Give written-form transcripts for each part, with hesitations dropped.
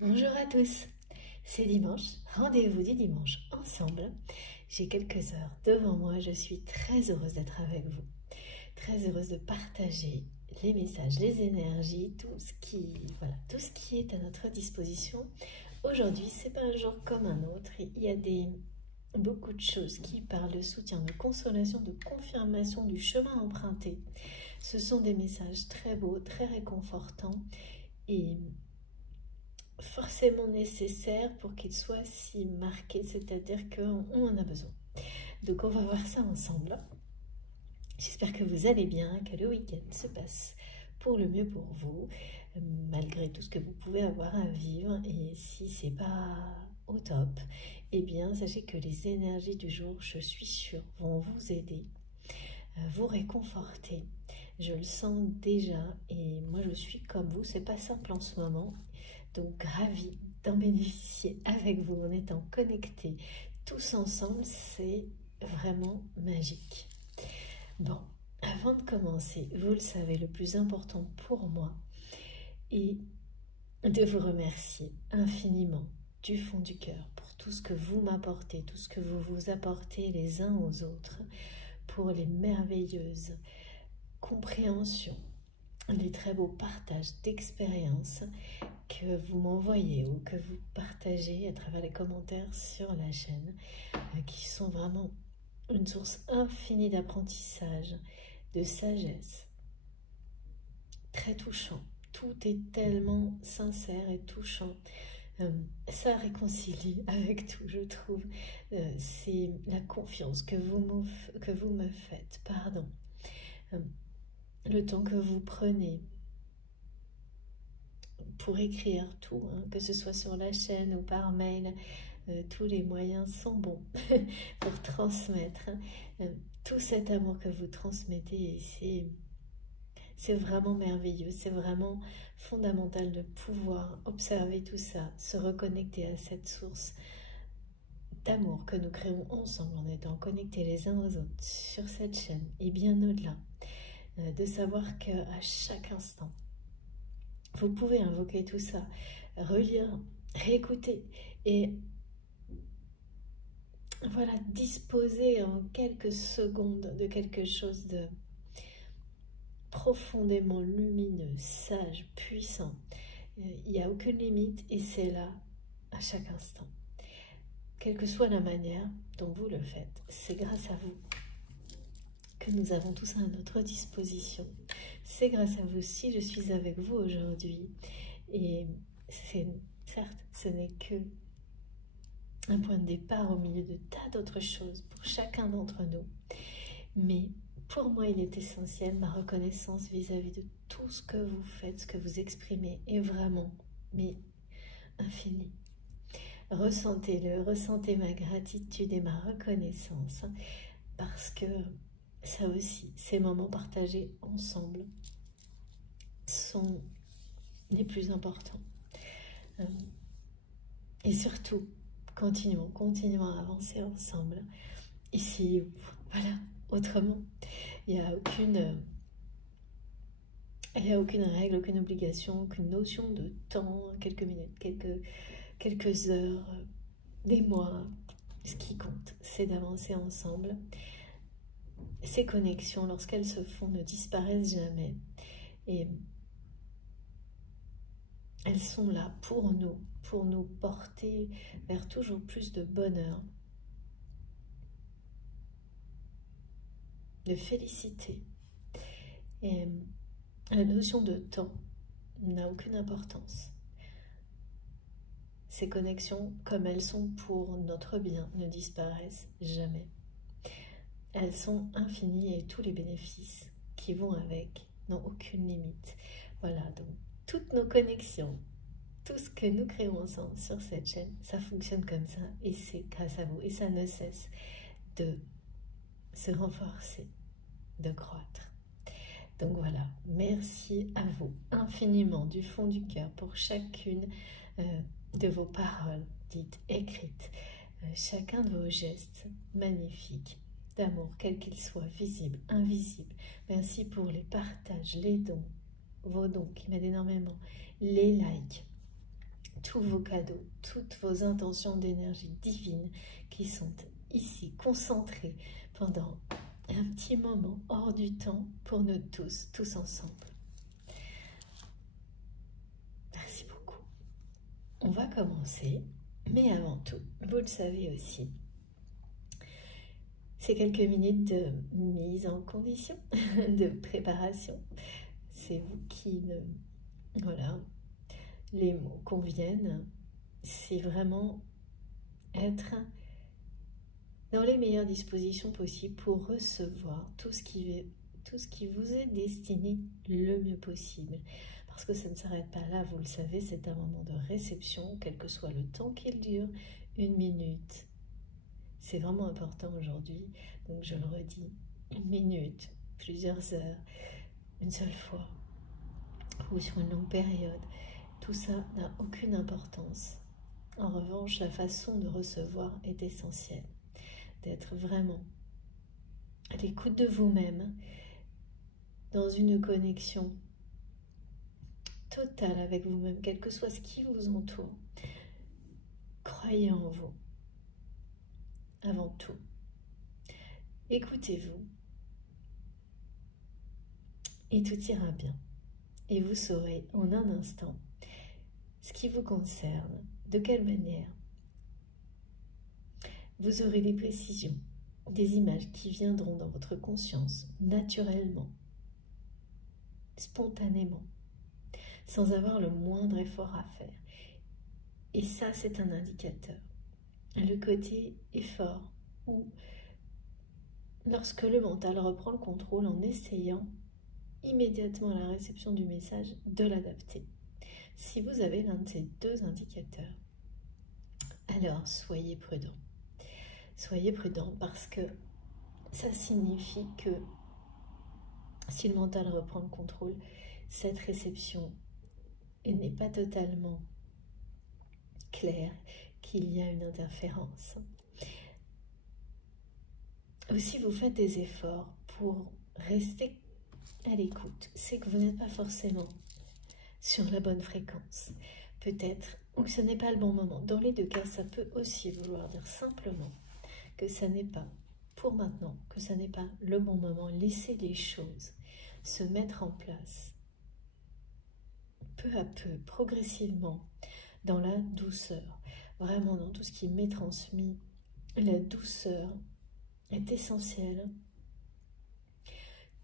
Bonjour à tous, c'est dimanche, rendez-vous du dimanche ensemble. J'ai quelques heures devant moi, je suis très heureuse d'être avec vous, très heureuse de partager les messages, les énergies, tout ce qui est à notre disposition. Aujourd'hui, c'est pas un jour comme un autre, il y a beaucoup de choses qui parlent de soutien, de consolation, de confirmation du chemin emprunté. Ce sont des messages très beaux, très réconfortants et forcément nécessaire pour qu'il soit si marqué, c'est-à-dire qu'on en a besoin. Donc on va voir ça ensemble. J'espère que vous allez bien, que le week-end se passe pour le mieux pour vous, malgré tout ce que vous pouvez avoir à vivre. Et si c'est pas au top, eh bien sachez que les énergies du jour, je suis sûre, vont vous aider, vous réconforter. Je le sens déjà et moi je suis comme vous, c'est pas simple en ce moment. Donc, ravie d'en bénéficier avec vous en étant connectés tous ensemble, c'est vraiment magique. Bon, avant de commencer, vous le savez, le plus important pour moi est de vous remercier infiniment du fond du cœur pour tout ce que vous m'apportez, tout ce que vous vous apportez les uns aux autres, pour les merveilleuses compréhensions, les très beaux partages d'expériences que vous m'envoyez ou que vous partagez à travers les commentaires sur la chaîne, qui sont vraiment une source infinie d'apprentissage, de sagesse, très touchant. Tout est tellement sincère et touchant. Ça réconcilie avec tout, je trouve. C'est la confiance que vous me faites, le temps que vous prenez pour écrire tout, que ce soit sur la chaîne ou par mail, tous les moyens sont bons pour transmettre tout cet amour que vous transmettez. Et c'est vraiment merveilleux, c'est vraiment fondamental de pouvoir observer tout ça, se reconnecter à cette source d'amour que nous créons ensemble en étant connectés les uns aux autres sur cette chaîne et bien au-delà, de savoir qu'à chaque instant, vous pouvez invoquer tout ça, relire, réécouter et voilà, disposer en quelques secondes de quelque chose de profondément lumineux, sage, puissant. Il n'y a aucune limite et c'est là à chaque instant. Quelle que soit la manière dont vous le faites, c'est grâce à vous que nous avons tout ça à notre disposition. C'est grâce à vous si je suis avec vous aujourd'hui. Et certes, ce n'est que un point de départ au milieu de tas d'autres choses pour chacun d'entre nous. Mais pour moi, il est essentiel, ma reconnaissance vis-à-vis de tout ce que vous faites, ce que vous exprimez est vraiment, mais infini. Ressentez-le, ressentez ma gratitude et ma reconnaissance, parce que ça aussi, ces moments partagés ensemble sont les plus importants. Et surtout, continuons à avancer ensemble, ici, voilà, autrement. Il n'y a aucune règle, aucune obligation, aucune notion de temps, quelques minutes, quelques heures, des mois. Ce qui compte, c'est d'avancer ensemble. Ces connexions, lorsqu'elles se font, ne disparaissent jamais. Et elles sont là pour nous porter vers toujours plus de bonheur, de félicité. Et la notion de temps n'a aucune importance. Ces connexions, comme elles sont pour notre bien, ne disparaissent jamais. Elles sont infinies et tous les bénéfices qui vont avec n'ont aucune limite. Voilà, donc toutes nos connexions, tout ce que nous créons ensemble sur cette chaîne, ça fonctionne comme ça et c'est grâce à vous. Et ça ne cesse de se renforcer, de croître. Donc voilà, merci à vous infiniment du fond du cœur pour chacune de vos paroles dites, écrites, chacun de vos gestes magnifiques d'amour, quels qu'ils soient, visibles, invisibles. Merci pour les partages, les dons, vos dons qui m'aident énormément, les likes, tous vos cadeaux, toutes vos intentions d'énergie divine qui sont ici concentrées pendant un petit moment hors du temps pour nous tous ensemble. Merci beaucoup. On va commencer, mais avant tout, vous le savez aussi, c'est quelques minutes de mise en condition, de préparation. C'est vous qui, voilà, les mots conviennent. C'est vraiment être dans les meilleures dispositions possibles pour recevoir tout ce qui vous est destiné le mieux possible. Parce que ça ne s'arrête pas là, vous le savez, c'est un moment de réception, quel que soit le temps qu'il dure, 1 minute. C'est vraiment important aujourd'hui, donc je le redis, 1 minute, plusieurs heures, une seule fois, ou sur une longue période. Tout ça n'a aucune importance. En revanche, la façon de recevoir est essentielle. D'être vraiment à l'écoute de vous-même, dans une connexion totale avec vous-même, quel que soit ce qui vous entoure. Croyez en vous, avant tout. Écoutez-vous, et tout ira bien. Et vous saurez en un instant ce qui vous concerne, de quelle manière. Vous aurez des précisions, des images qui viendront dans votre conscience naturellement, spontanément, sans avoir le moindre effort à faire. Et ça, c'est un indicateur. Le côté effort, ou lorsque le mental reprend le contrôle en essayant immédiatement à la réception du message de l'adapter. Si vous avez l'un de ces deux indicateurs, alors soyez prudent. Soyez prudent parce que ça signifie que si le mental reprend le contrôle, cette réception n'est pas totalement claire, qu'il y a une interférence. Si vous faites des efforts pour rester à l'écoute, c'est que vous n'êtes pas forcément sur la bonne fréquence. Peut-être, ou que ce n'est pas le bon moment. Dans les deux cas, ça peut aussi vouloir dire simplement que ça n'est pas pour maintenant, que ça n'est pas le bon moment. Laissez les choses se mettre en place peu à peu, progressivement, dans la douceur. Vraiment dans tout ce qui m'est transmis, la douceur est essentielle.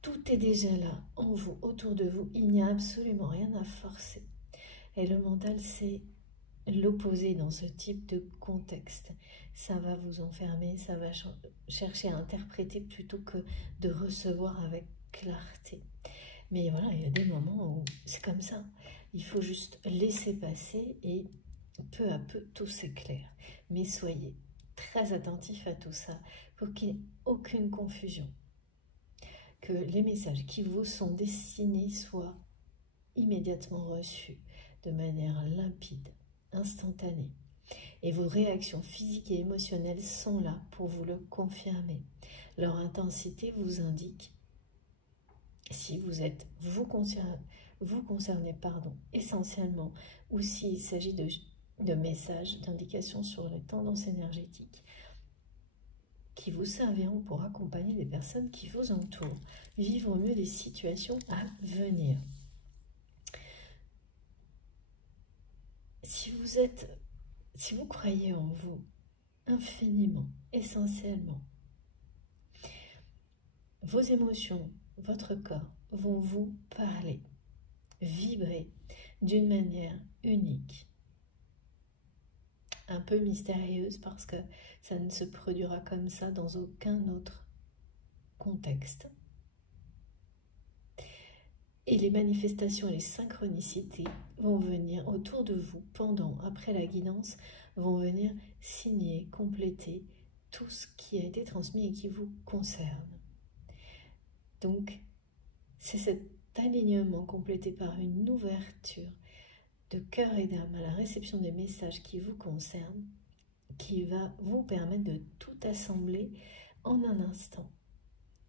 Tout est déjà là, en vous, autour de vous. Il n'y a absolument rien à forcer. Et le mental, c'est l'opposé dans ce type de contexte. Ça va vous enfermer, ça va chercher à interpréter plutôt que de recevoir avec clarté. Mais voilà, il y a des moments où c'est comme ça. Il faut juste laisser passer et peu à peu tout s'éclaire. Mais soyez très attentifs à tout ça pour qu'il n'y ait aucune confusion. Que les messages qui vous sont destinés soient immédiatement reçus de manière limpide, instantanée. Et vos réactions physiques et émotionnelles sont là pour vous le confirmer. Leur intensité vous indique si vous êtes vous concernez essentiellement, ou s'il s'agit de messages, d'indications sur les tendances énergétiques qui vous serviront pour accompagner des personnes qui vous entourent, vivre au mieux des situations à venir. Si vous croyez en vous infiniment, essentiellement, vos émotions, votre corps vont vous parler, vibrer d'une manière unique, un peu mystérieuse parce que ça ne se produira comme ça dans aucun autre contexte. Et les manifestations et les synchronicités vont venir autour de vous, pendant, après la guidance, vont venir signer, compléter tout ce qui a été transmis et qui vous concerne. Donc, c'est cet alignement complété par une ouverture de cœur et d'âme à la réception des messages qui vous concernent, qui va vous permettre de tout assembler en un instant,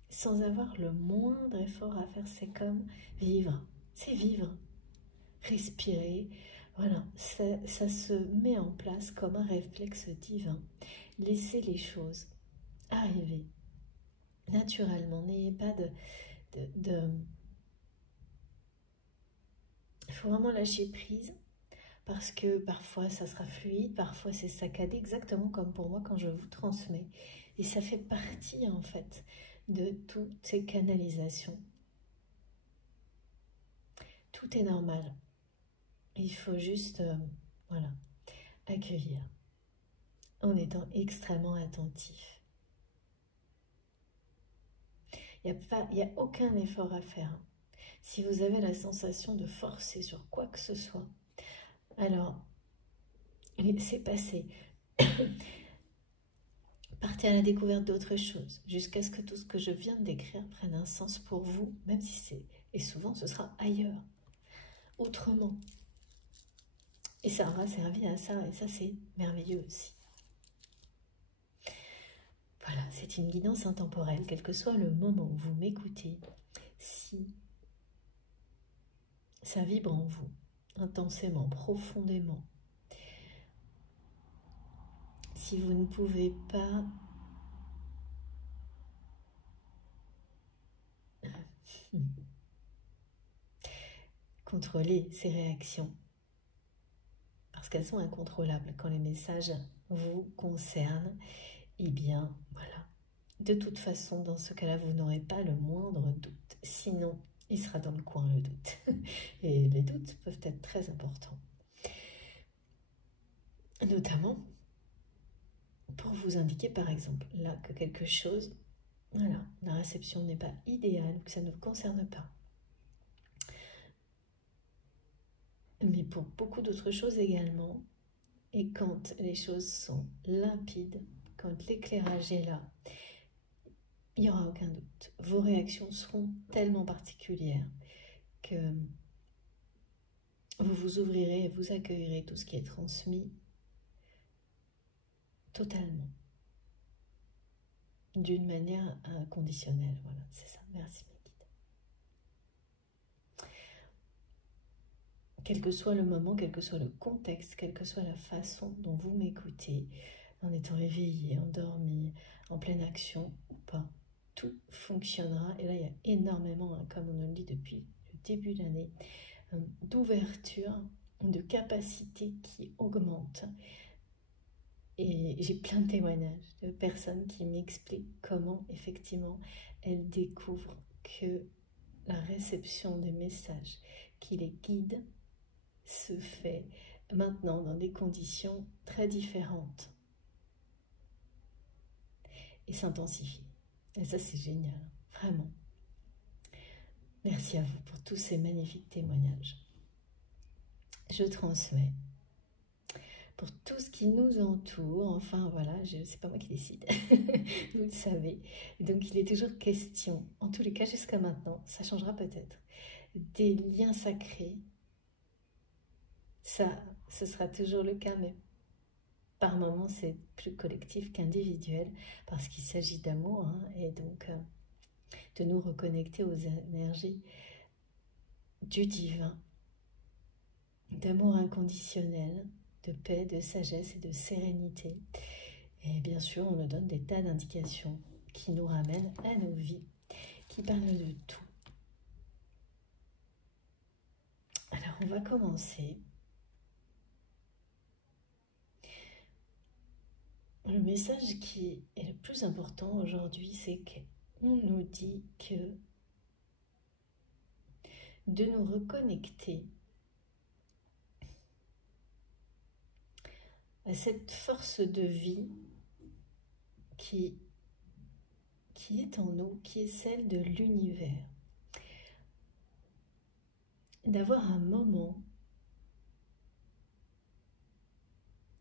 sans avoir le moindre effort à faire. C'est comme vivre, c'est vivre, respirer, Voilà, ça se met en place comme un réflexe divin. Laissez les choses arriver naturellement. N'ayez pas Il faut vraiment lâcher prise parce que parfois ça sera fluide, parfois c'est saccadé, exactement comme pour moi quand je vous transmets. Et ça fait partie en fait de toutes ces canalisations. Tout est normal. Il faut juste, voilà, accueillir en étant extrêmement attentif. Il n'y a aucun effort à faire. Si vous avez la sensation de forcer sur quoi que ce soit, alors c'est passé. Partez à la découverte d'autres choses, jusqu'à ce que tout ce que je viens de décrire prenne un sens pour vous, même si c'est... Et souvent, ce sera ailleurs, autrement. Et ça aura servi à ça, et ça, c'est merveilleux aussi. Voilà, c'est une guidance intemporelle, quel que soit le moment où vous m'écoutez, si ça vibre en vous, intensément, profondément, si vous ne pouvez pas contrôler ces réactions, parce qu'elles sont incontrôlables quand les messages vous concernent, eh bien, voilà. De toute façon, dans ce cas-là, vous n'aurez pas le moindre doute. Sinon, il sera dans le coin, le doute. Et les doutes peuvent être très importants. Notamment pour vous indiquer, par exemple, là, que quelque chose, voilà, la réception n'est pas idéale, que ça ne vous concerne pas. Mais pour beaucoup d'autres choses également, et quand les choses sont limpides, quand l'éclairage est là, il n'y aura aucun doute. Vos réactions seront tellement particulières que vous vous ouvrirez et vous accueillerez tout ce qui est transmis totalement. D'une manière inconditionnelle. Voilà, c'est ça. Merci mes guides. Quel que soit le moment, quel que soit le contexte, quelle que soit la façon dont vous m'écoutez, en étant éveillé, endormi, en pleine action ou pas, tout fonctionnera. Et là, il y a énormément, comme on le dit depuis le début de l'année, d'ouverture, de capacité qui augmente. Et j'ai plein de témoignages de personnes qui m'expliquent comment, effectivement, elles découvrent que la réception des messages qui les guident se fait maintenant dans des conditions très différentes et s'intensifie. Et ça, c'est génial, vraiment. Merci à vous pour tous ces magnifiques témoignages. Je transmets pour tout ce qui nous entoure. Enfin, voilà, c'est pas moi qui décide, vous le savez. Donc, il est toujours question, en tous les cas jusqu'à maintenant, ça changera peut-être, des liens sacrés. Ça, ce sera toujours le cas, mais par moments, c'est plus collectif qu'individuel, parce qu'il s'agit d'amour, hein, et donc de nous reconnecter aux énergies du divin, d'amour inconditionnel, de paix, de sagesse et de sérénité. Et bien sûr, on nous donne des tas d'indications qui nous ramènent à nos vies, qui parlent de tout. Alors, on va commencer. Le message qui est le plus important aujourd'hui, c'est qu'on nous dit que de nous reconnecter à cette force de vie qui est en nous, qui est celle de l'univers. D'avoir un moment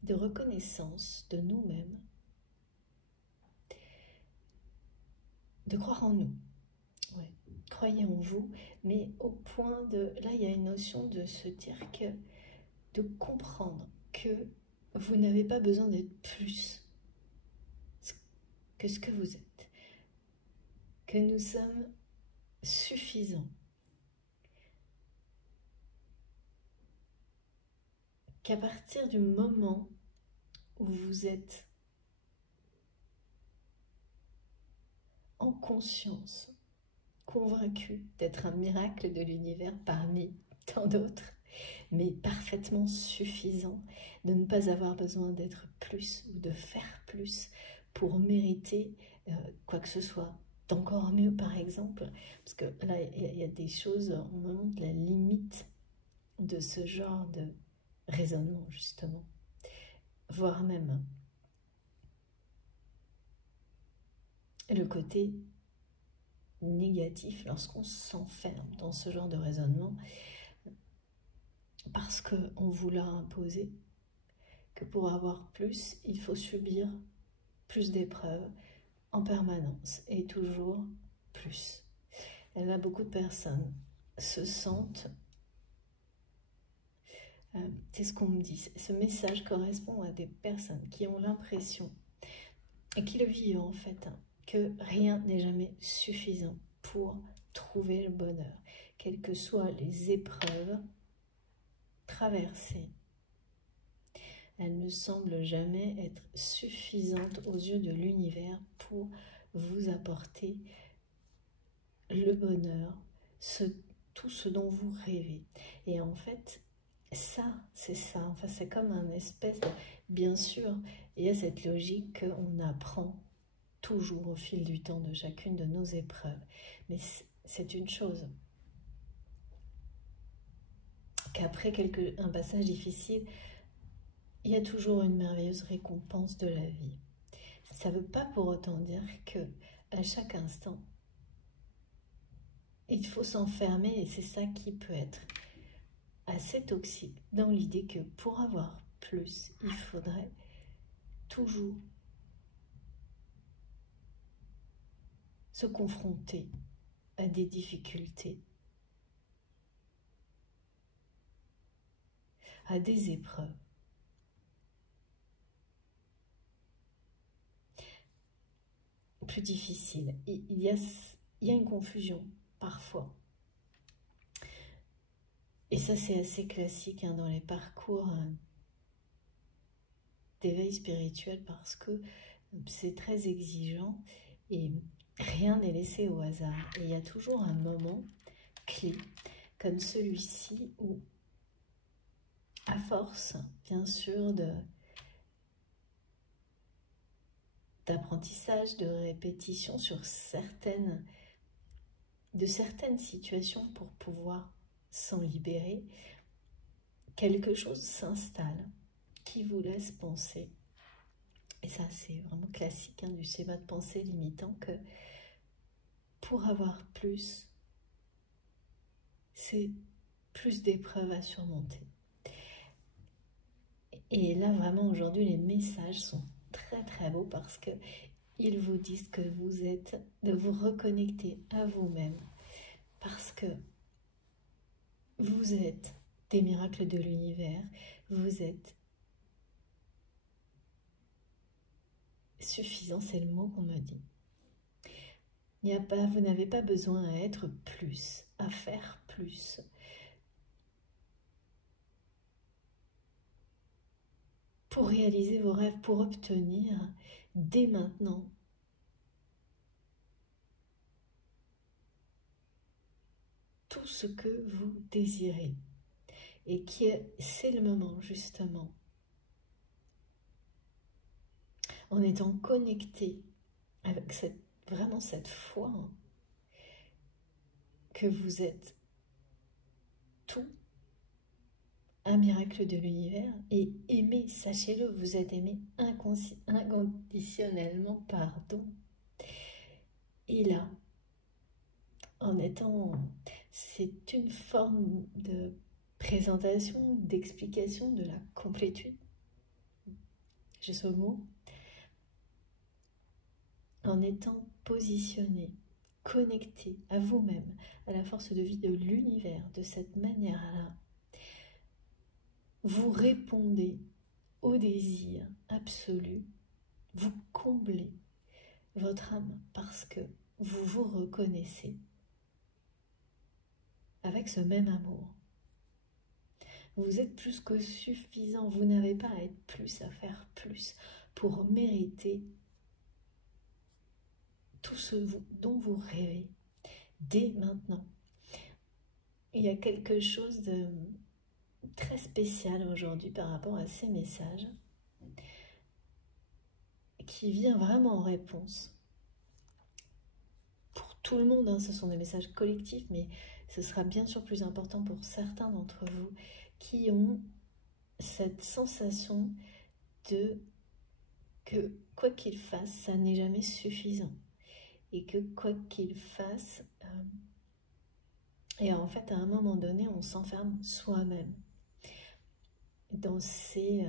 de reconnaissance de nous-mêmes, de croire en nous. Ouais, croyez en vous, mais au point de... Là, il y a une notion de se dire que... de comprendre que vous n'avez pas besoin d'être plus que ce que vous êtes. Que nous sommes suffisants. qu'à partir du moment où vous êtes en conscience, convaincu d'être un miracle de l'univers parmi tant d'autres, mais parfaitement suffisant, de ne pas avoir besoin d'être plus ou de faire plus pour mériter quoi que ce soit, d'encore mieux par exemple, parce que là il y a des choses, on me montre la limite de ce genre de raisonnement justement, voire même le côté négatif lorsqu'on s'enferme dans ce genre de raisonnement parce qu'on vous l'a imposé, que pour avoir plus, il faut subir plus d'épreuves en permanence et toujours plus. Et là, beaucoup de personnes se sentent, c'est ce qu'on me dit, ce message correspond à des personnes qui ont l'impression, et qui le vivent en fait, que rien n'est jamais suffisant pour trouver le bonheur, quelles que soient les épreuves traversées. Elle ne semble jamais être suffisante aux yeux de l'univers pour vous apporter le bonheur, tout ce dont vous rêvez. Et en fait, ça, c'est ça. Enfin, c'est comme un espèce de... Bien sûr, il y a cette logique qu'on apprend toujours au fil du temps de chacune de nos épreuves. Mais c'est une chose. Qu'après un passage difficile, il y a toujours une merveilleuse récompense de la vie. Ça ne veut pas pour autant dire que à chaque instant, il faut s'enfermer, et c'est ça qui peut être assez toxique, dans l'idée que pour avoir plus, il faudrait toujours se confronter à des difficultés, à des épreuves. Plus difficiles. Il y a une confusion parfois. Et ça, c'est assez classique dans les parcours d'éveil spirituel, parce que c'est très exigeant et rien n'est laissé au hasard. Et il y a toujours un moment clé comme celui-ci où, à force, bien sûr, d'apprentissage, de répétition de certaines situations pour pouvoir s'en libérer, quelque chose s'installe qui vous laisse penser, et ça c'est vraiment classique du schéma de pensée limitant, que pour avoir plus, c'est plus d'épreuves à surmonter. Et là vraiment aujourd'hui les messages sont très très beaux, parce que ils vous disent que vous êtes, de vous reconnecter à vous-même, parce que vous êtes des miracles de l'univers, vous êtes suffisant, c'est le mot qu'on me dit. Vous n'avez pas besoin à être plus, à faire plus. Pour réaliser vos rêves, pour obtenir dès maintenant tout ce que vous désirez. Et c'est le moment justement, en étant connecté avec vraiment cette foi, que vous êtes tout, un miracle de l'univers, et aimé, sachez-le, vous êtes aimé inconditionnellement, pardon. Et là, c'est une forme de présentation, d'explication de la complétude, j'ai ce mot, en étant positionné, connecté à vous-même, à la force de vie de l'univers, de cette manière-là, vous répondez au désir absolu, vous comblez votre âme, parce que vous vous reconnaissez avec ce même amour. Vous êtes plus que suffisant. Vous n'avez pas à être plus, à faire plus pour mériter tout ce dont vous rêvez dès maintenant. Il y a quelque chose de très spécial aujourd'hui par rapport à ces messages qui vient vraiment en réponse. Pour tout le monde, hein, ce sont des messages collectifs, mais ce sera bien sûr plus important pour certains d'entre vous qui ont cette sensation de que quoi qu'il fasse, ça n'est jamais suffisant. Et que quoi qu'il fasse, et en fait à un moment donné, on s'enferme soi-même dans c'est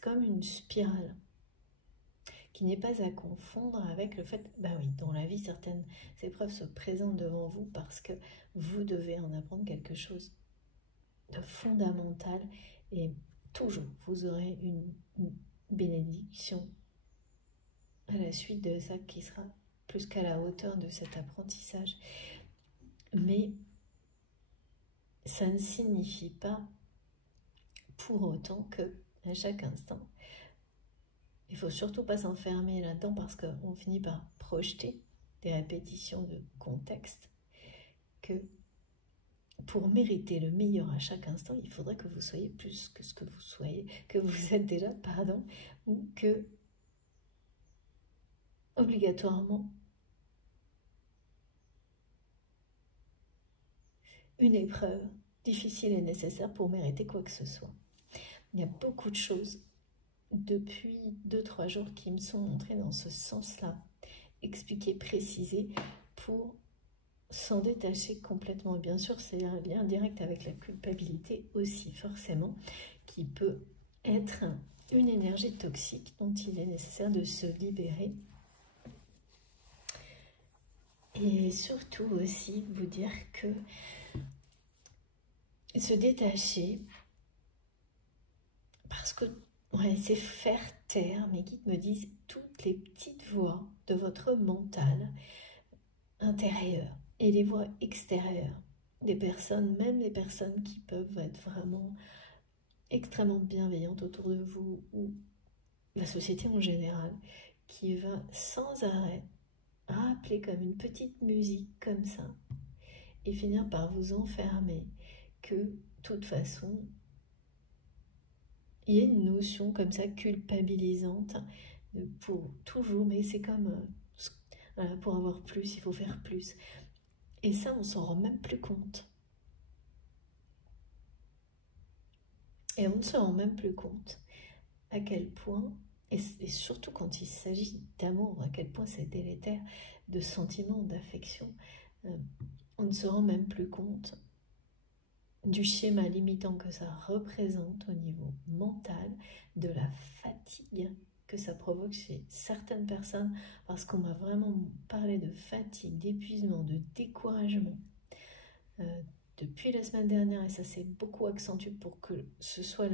comme une spirale qui n'est pas à confondre avec le fait, bah oui, dans la vie, certaines épreuves se présentent devant vous parce que vous devez en apprendre quelque chose de fondamental et toujours, vous aurez une bénédiction à la suite de ça qui sera plus qu'à la hauteur de cet apprentissage. Mais ça ne signifie pas pour autant que à chaque instant, il ne faut surtout pas s'enfermer là-dedans parce qu'on finit par projeter des répétitions de contexte que pour mériter le meilleur à chaque instant, il faudrait que vous soyez plus que ce que vous soyez, que vous êtes déjà, pardon, ou que obligatoirement une épreuve difficile est nécessaire pour mériter quoi que ce soit. Il y a beaucoup de choses depuis 2-3 jours qui me sont montrées dans ce sens-là, expliquées, précisées, pour s'en détacher complètement. Bien sûr, c'est un lien direct avec la culpabilité aussi, forcément, qui peut être une énergie toxique dont il est nécessaire de se libérer. Et surtout aussi vous dire que se détacher, parce que ouais, c'est faire taire, mes guides me disent, toutes les petites voix de votre mental intérieur et les voix extérieures des personnes, même les personnes qui peuvent être vraiment extrêmement bienveillantes autour de vous, ou la société en général, qui va sans arrêt rappeler comme une petite musique comme ça et finir par vous enfermer, que de toute façon il y a une notion comme ça culpabilisante pour toujours, mais c'est comme voilà, pour avoir plus, il faut faire plus. Et ça, on s'en rend même plus compte. Et on ne se rend même plus compte à quel point, et surtout quand il s'agit d'amour, à quel point c'est délétère, de sentiments, d'affection, on ne se rend même plus compte du schéma limitant que ça représente au niveau mental, de la fatigue que ça provoque chez certaines personnes, parce qu'on m'a vraiment parlé de fatigue, d'épuisement, de découragement depuis la semaine dernière, et ça s'est beaucoup accentué pour que ce soit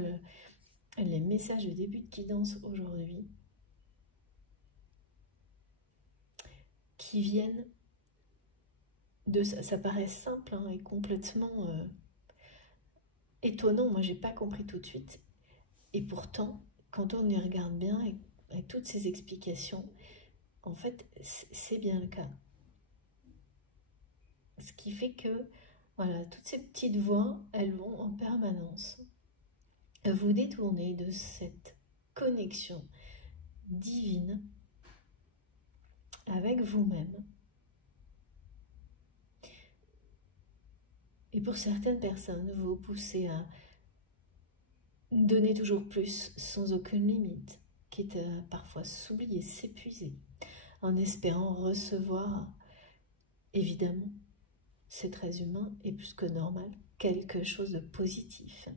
les messages de début de guidance aujourd'hui qui viennent de ça. Ça paraît simple hein, et complètement étonnant, moi j'ai pas compris tout de suite, et pourtant quand on y regarde bien avec toutes ces explications, en fait c'est bien le cas. Ce qui fait que voilà, toutes ces petites voix, elles vont en permanence vous détourner de cette connexion divine avec vous-même. Et pour certaines personnes, vous poussez à donner toujours plus sans aucune limite, quitte à parfois s'oublier, s'épuiser, en espérant recevoir, évidemment, c'est très humain et plus que normal, quelque chose de positif.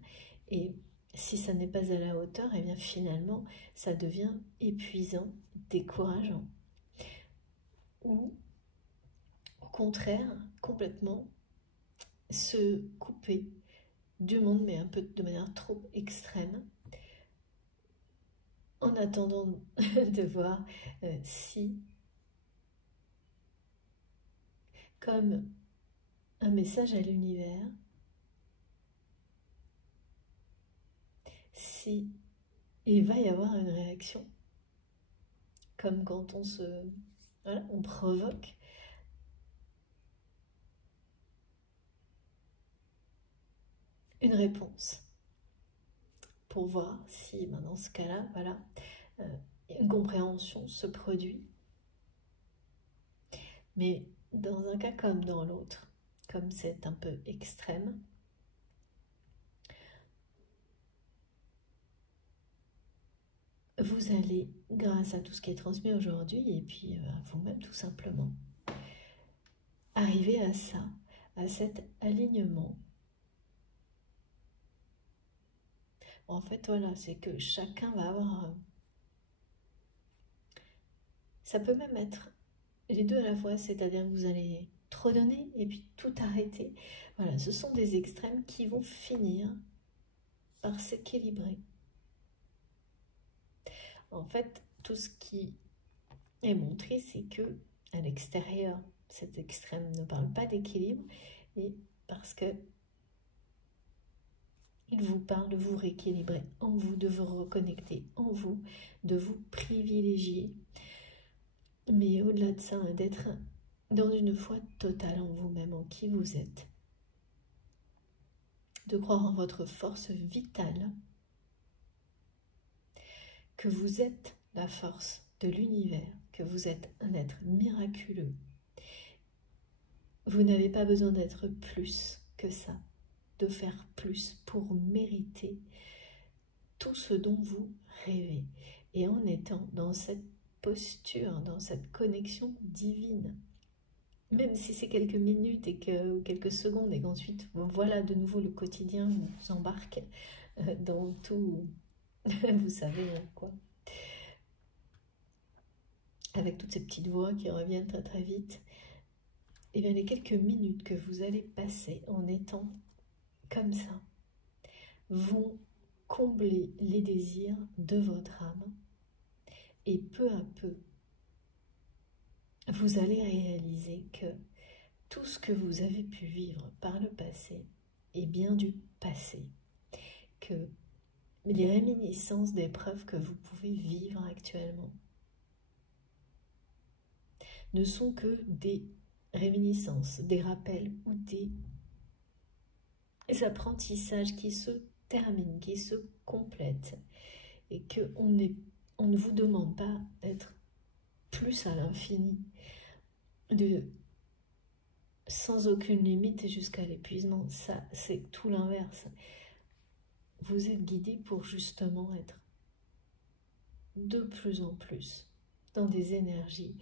Et si ça n'est pas à la hauteur, et bien finalement, ça devient épuisant, décourageant. Ou, au contraire, complètement se couper du monde, mais un peu de manière trop extrême, en attendant de voir si, comme un message à l'univers, si il va y avoir une réaction, comme quand on provoque une réponse pour voir si, dans ce cas-là, voilà, une compréhension se produit. Mais dans un cas comme dans l'autre, comme c'est un peu extrême, vous allez, grâce à tout ce qui est transmis aujourd'hui, et puis à vous-même tout simplement, arriver à ça, à cet alignement. En fait, voilà, c'est que chacun va avoir... Ça peut même être les deux à la fois, c'est-à-dire que vous allez trop donner et puis tout arrêter. Voilà, ce sont des extrêmes qui vont finir par s'équilibrer. En fait, tout ce qui est montré, c'est que à l'extérieur, cet extrême ne parle pas d'équilibre, et parce que il vous parle de vous rééquilibrer en vous, de vous reconnecter en vous, de vous privilégier. Mais au-delà de ça, d'être dans une foi totale en vous-même, en qui vous êtes. De croire en votre force vitale, que vous êtes la force de l'univers, que vous êtes un être miraculeux. Vous n'avez pas besoin d'être plus que ça, de faire plus pour mériter tout ce dont vous rêvez. Et en étant dans cette posture, dans cette connexion divine, même si c'est quelques minutes ou quelques secondes, et qu'ensuite, voilà, de nouveau, le quotidien vous embarque dans tout, vous savez quoi, avec toutes ces petites voix qui reviennent très très vite, et bien les quelques minutes que vous allez passer en étant comme ça vont combler les désirs de votre âme, et peu à peu, vous allez réaliser que tout ce que vous avez pu vivre par le passé est bien du passé, que les réminiscences d'épreuves que vous pouvez vivre actuellement ne sont que des réminiscences, des rappels ou des apprentissages qui se terminent, qui se complètent, et qu'on ne vous demande pas d'être plus à l'infini, sans aucune limite jusqu'à l'épuisement. Ça, c'est tout l'inverse. Vous êtes guidé pour justement être de plus en plus dans des énergies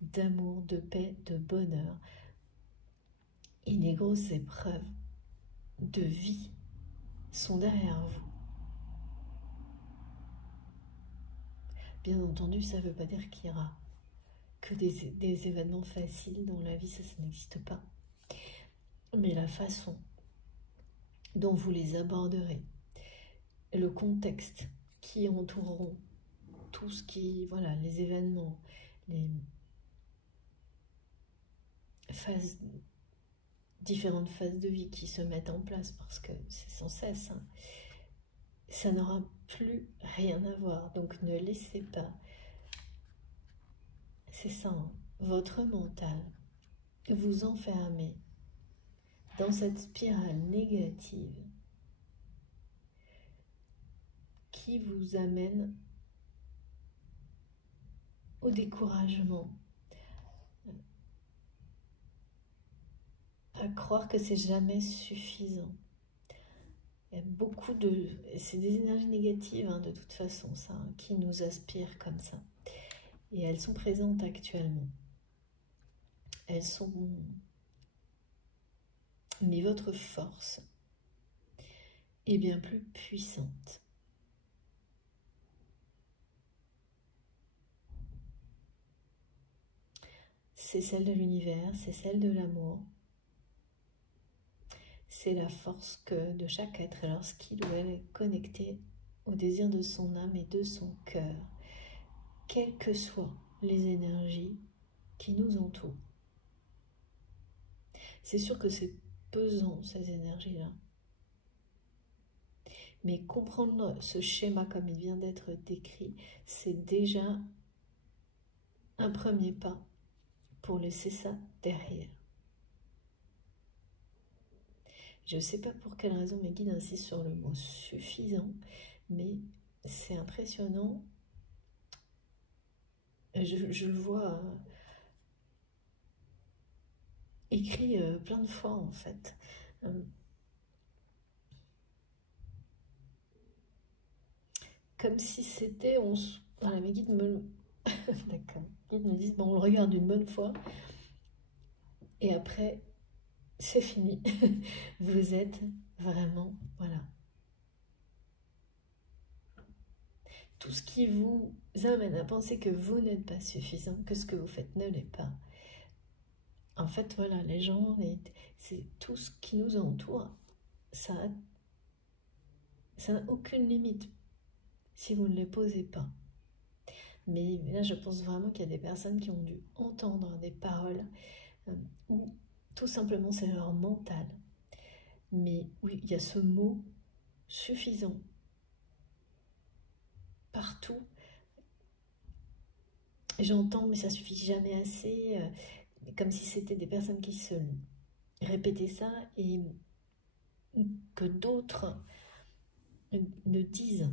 d'amour, de paix, de bonheur. Et les grosses épreuves de vie sont derrière vous. Bien entendu, ça ne veut pas dire qu'il y aura que des événements faciles dans la vie, ça n'existe pas. Mais la façon dont vous les aborderez, le contexte qui entoureront tout ce qui, voilà, les événements, les phases, différentes phases de vie qui se mettent en place, parce que c'est sans cesse, hein, ça n'aura plus rien à voir. Donc ne laissez pas, c'est ça, hein, votre mental vous enfermer dans cette spirale négative qui vous amène au découragement, à croire que c'est jamais suffisant. Il y a beaucoup de... C'est des énergies négatives, hein, de toute façon, ça, hein, qui nous aspirent comme ça. Et elles sont présentes actuellement. Elles sont... Mais votre force est bien plus puissante. C'est celle de l'univers, c'est celle de l'amour. C'est la force de chaque être lorsqu'il ou elle est connecté au désir de son âme et de son cœur, quelles que soient les énergies qui nous entourent. C'est sûr que c'est pesant, ces énergies-là. Mais comprendre ce schéma comme il vient d'être décrit, c'est déjà un premier pas pour laisser ça derrière. Je ne sais pas pour quelle raison mes guides insistent sur le mot suffisant, mais c'est impressionnant. Je le vois écrit plein de fois en fait. Comme si c'était... Voilà, mes guides me... D'accord. Mes guides me disent, bon, on le regarde une bonne fois, et après, c'est fini. Vous êtes vraiment... Voilà. Tout ce qui vous amène à penser que vous n'êtes pas suffisant, que ce que vous faites ne l'est pas. En fait, voilà, les gens, c'est tout ce qui nous entoure, ça n'a aucune limite si vous ne les posez pas. Mais là, je pense vraiment qu'il y a des personnes qui ont dû entendre des paroles où tout simplement c'est leur mental. Mais oui, il y a ce mot suffisant partout. J'entends, mais ça suffit jamais assez, comme si c'était des personnes qui se répétaient ça et que d'autres le disent.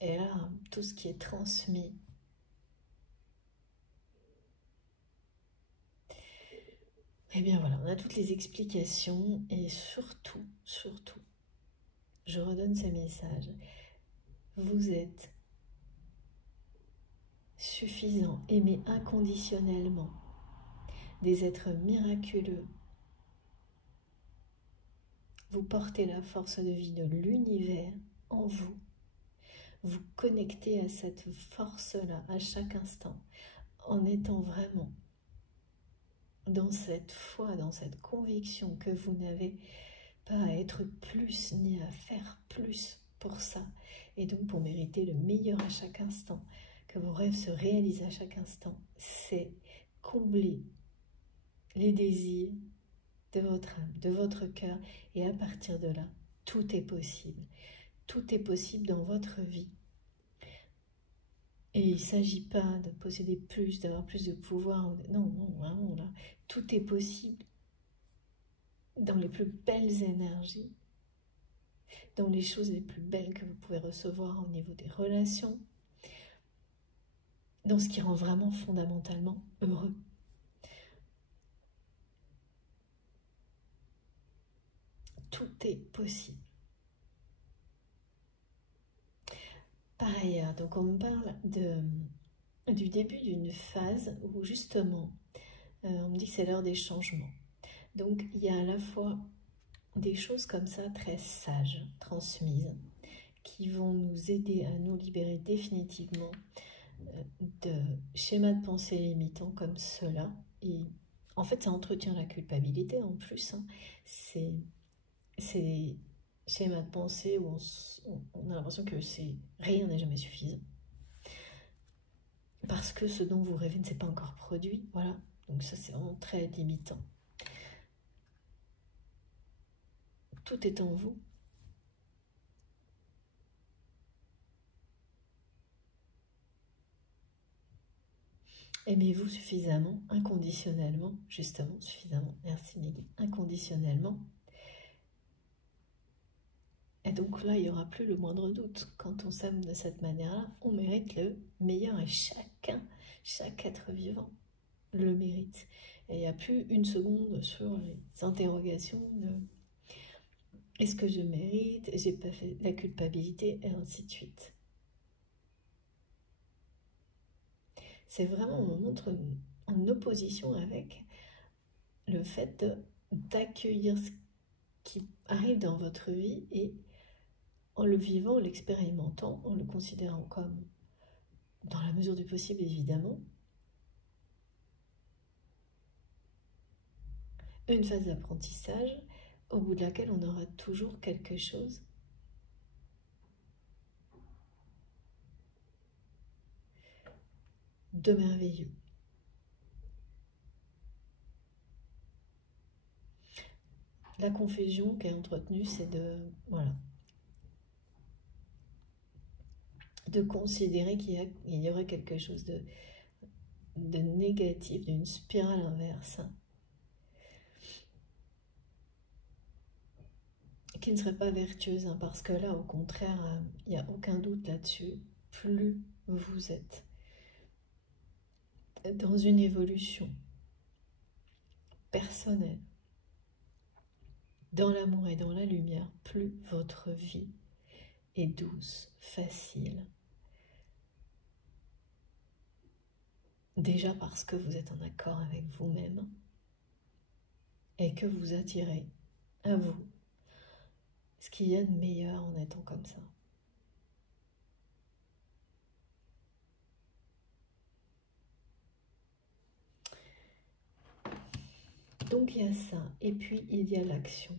Et là, tout ce qui est transmis, eh bien voilà, on a toutes les explications et surtout, je redonne ces messages. Vous êtes suffisant, aimé inconditionnellement, des êtres miraculeux. Vous portez la force de vie de l'univers en vous. Vous connectez à cette force-là à chaque instant, en étant vraiment dans cette foi, dans cette conviction que vous n'avez pas à être plus ni à faire plus pour ça. Et donc pour mériter le meilleur à chaque instant, que vos rêves se réalisent à chaque instant, c'est combler les désirs de votre âme, de votre cœur, et à partir de là, tout est possible. Tout est possible dans votre vie. Et il ne s'agit pas de posséder plus, d'avoir plus de pouvoir. Non, non, vraiment, là, tout est possible dans les plus belles énergies, dans les choses les plus belles que vous pouvez recevoir au niveau des relations, dans ce qui rend vraiment fondamentalement heureux. Tout est possible. Par ailleurs, donc on me parle du début d'une phase où justement, on me dit que c'est l'heure des changements. Donc il y a à la fois des choses comme ça très sages, transmises, qui vont nous aider à nous libérer définitivement de schémas de pensée limitants comme cela. Et en fait, ça entretient la culpabilité en plus. Hein. C'est schémas de pensée où on a l'impression que rien n'est jamais suffisant. Parce que ce dont vous rêvez ne s'est pas encore produit. Voilà. Donc ça, c'est vraiment très limitant. Tout est en vous. Aimez-vous suffisamment, inconditionnellement, justement, suffisamment, merci Miguel, inconditionnellement. Et donc là, il n'y aura plus le moindre doute. Quand on s'aime de cette manière-là, on mérite le meilleur et chaque être vivant le mérite. Et il n'y a plus une seconde sur les interrogations de est-ce que je mérite, j'ai pas fait la culpabilité, et ainsi de suite. C'est vraiment, on montre en opposition avec le fait d'accueillir ce qui arrive dans votre vie et en le vivant, en l'expérimentant, en le considérant comme, dans la mesure du possible évidemment, une phase d'apprentissage au bout de laquelle on aura toujours quelque chose de merveilleux. La confusion qui est entretenue, c'est de, voilà, de considérer qu'il y aurait quelque chose de négatif, d'une spirale inverse, qui ne serait pas vertueuse, hein, parce que là, au contraire, il n'y a aucun doute là-dessus. Plus vous êtes dans une évolution personnelle, dans l'amour et dans la lumière, plus votre vie est douce, facile. Déjà parce que vous êtes en accord avec vous-même et que vous attirez à vous ce qu'il y a de meilleur en étant comme ça. Donc il y a ça, et puis il y a l'action.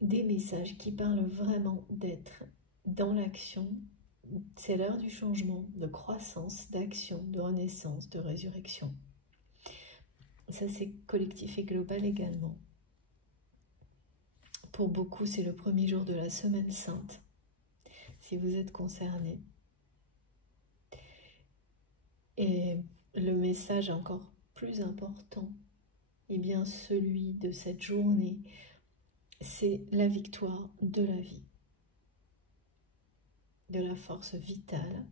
Des messages qui parlent vraiment d'être dans l'action. C'est l'heure du changement, de croissance, d'action, de renaissance, de résurrection. Ça, c'est collectif et global également. Pour beaucoup, c'est le premier jour de la semaine sainte, si vous êtes concerné. Et le message encore plus important, eh bien celui de cette journée, c'est la victoire de la vie, de la force vitale,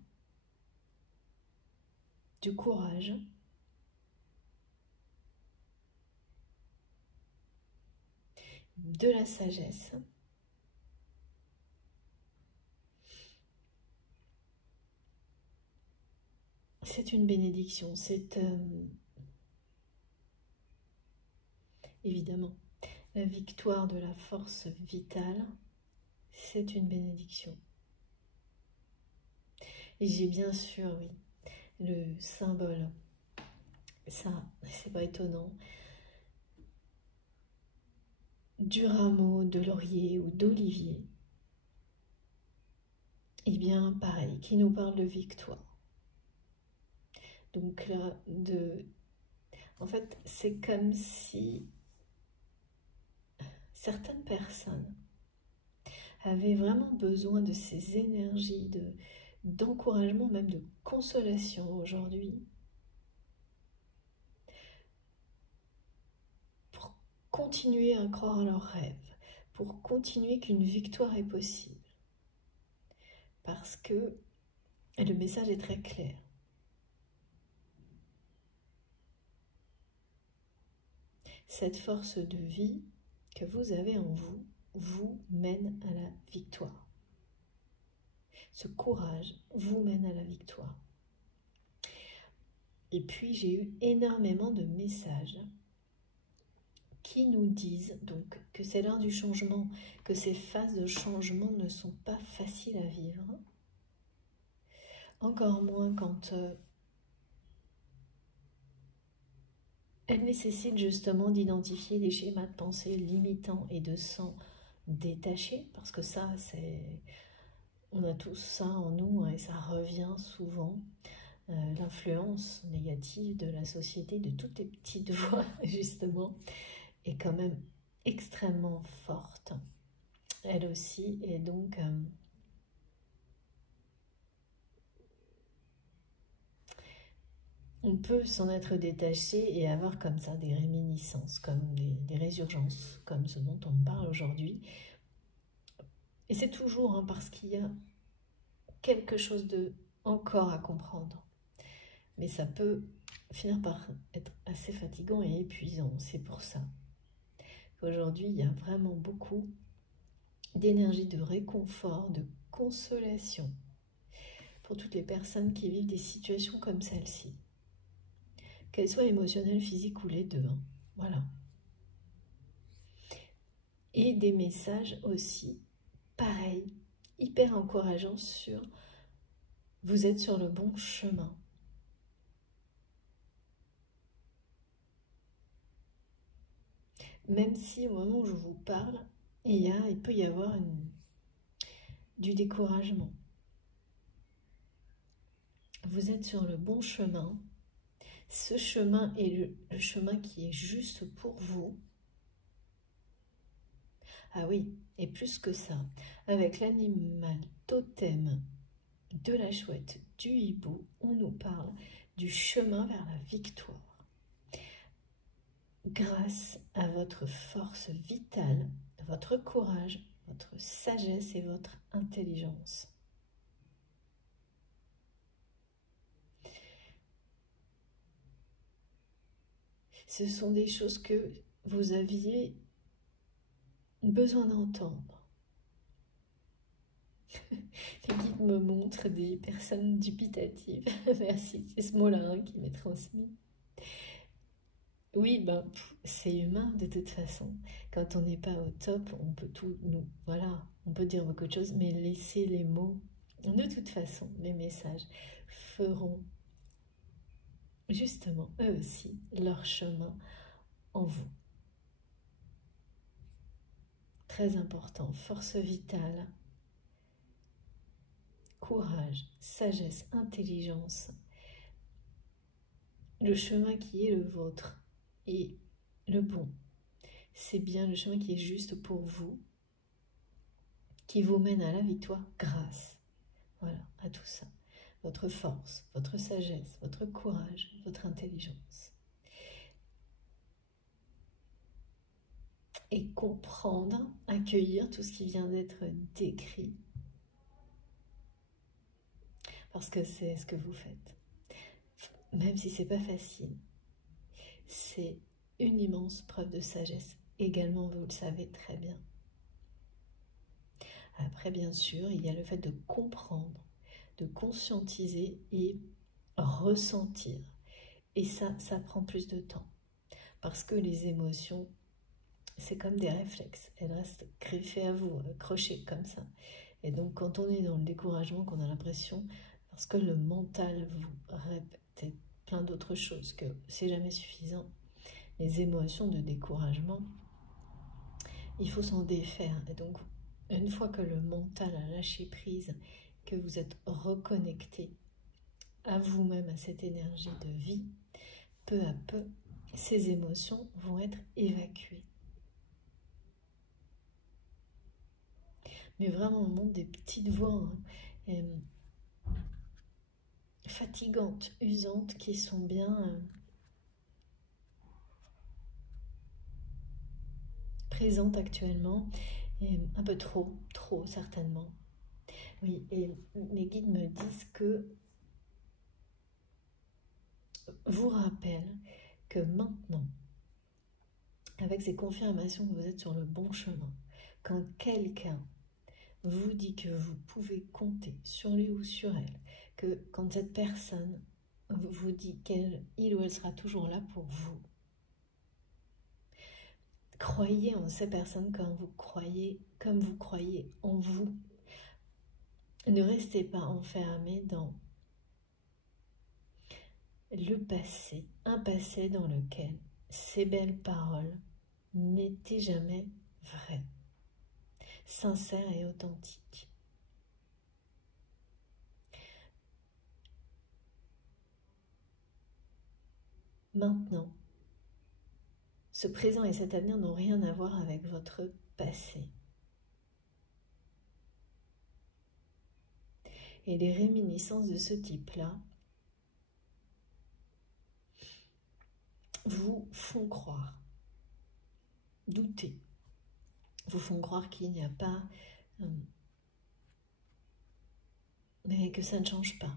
du courage, de la sagesse, c'est une bénédiction, c'est évidemment la victoire de la force vitale, c'est une bénédiction. Et j'ai bien sûr, oui, le symbole, ça, c'est pas étonnant, du rameau de laurier ou d'olivier, et bien pareil, qui nous parle de victoire. Donc là, en fait, c'est comme si certaines personnes avaient vraiment besoin de ces énergies, d'encouragement, même de consolation aujourd'hui, pour continuer à croire à leurs rêves, pour continuer qu'une victoire est possible. Parce que le message est très clair. Cette force de vie que vous avez en vous, vous mène à la victoire. Ce courage vous mène à la victoire. Et puis j'ai eu énormément de messages qui nous disent donc que c'est l'heure du changement, que ces phases de changement ne sont pas faciles à vivre. Encore moins quand elles nécessitent justement d'identifier des schémas de pensée limitants et de s'en détacher, parce que ça, on a tous ça en nous, hein, et ça revient souvent. L'influence négative de la société, de toutes les petites voix, justement, est quand même extrêmement forte, elle aussi, et donc on peut s'en être détaché et avoir comme ça des réminiscences, comme des résurgences, comme ce dont on parle aujourd'hui. Et c'est toujours parce qu'il y a quelque chose de encore à comprendre. Mais ça peut finir par être assez fatigant et épuisant. C'est pour ça qu'aujourd'hui, il y a vraiment beaucoup d'énergie, de réconfort, de consolation pour toutes les personnes qui vivent des situations comme celle-ci. Qu'elles soient émotionnelles, physiques ou les deux. Hein. Voilà. Et des messages aussi, pareil, hyper encourageants sur « vous êtes sur le bon chemin ». Même si au moment où je vous parle, il peut y avoir du découragement. Vous êtes sur le bon chemin. Ce chemin est le chemin qui est juste pour vous. Ah oui, et plus que ça, avec l'animal totem de la chouette, du hibou, on nous parle du chemin vers la victoire. Grâce à votre force vitale, votre courage, votre sagesse et votre intelligence. Ce sont des choses que vous aviez besoin d'entendre. Les guides me montrent des personnes dubitatives. Merci, c'est ce mot-là qui m'est transmis. Oui, ben, c'est humain de toute façon. Quand on n'est pas au top, on peut tout, voilà, on peut dire beaucoup de choses, mais laisser les mots, de toute façon, les messages feront justement, eux aussi, leur chemin en vous. Très important, force vitale, courage, sagesse, intelligence. Le chemin qui est le vôtre est le bon. C'est bien le chemin qui est juste pour vous, qui vous mène à la victoire grâce, voilà, à tout ça. Votre force, votre sagesse, votre courage, votre intelligence. Et comprendre, accueillir tout ce qui vient d'être décrit. Parce que c'est ce que vous faites. Même si c'est pas facile, c'est une immense preuve de sagesse. Également, vous le savez très bien. Après, bien sûr, il y a le fait de comprendre, de conscientiser et ressentir. Et ça prend plus de temps. Parce que les émotions, c'est comme des réflexes. Elles restent greffées à vous, accrochées comme ça. Et donc, quand on est dans le découragement, qu'on a l'impression, parce que le mental vous répète plein d'autres choses, que c'est jamais suffisant, les émotions de découragement, il faut s'en défaire. Et donc, une fois que le mental a lâché prise, que vous êtes reconnecté à vous-même, à cette énergie de vie, peu à peu, ces émotions vont être évacuées. Mais vraiment, on monte des petites voix fatigantes, usantes, qui sont bien présentes actuellement, et un peu trop certainement. Oui, et mes guides me disent que vous rappellent que maintenant, avec ces confirmations que vous êtes sur le bon chemin, quand quelqu'un vous dit que vous pouvez compter sur lui ou sur elle, que quand cette personne vous dit qu'il ou elle sera toujours là pour vous, croyez en ces personnes comme vous croyez en vous. Ne restez pas enfermés dans le passé, un passé dans lequel ces belles paroles n'étaient jamais vraies, sincères et authentiques. Maintenant, ce présent et cet avenir n'ont rien à voir avec votre passé. Et les réminiscences de ce type-là vous font croire, douter, vous font croire qu'il n'y a pas, mais que ça ne change pas.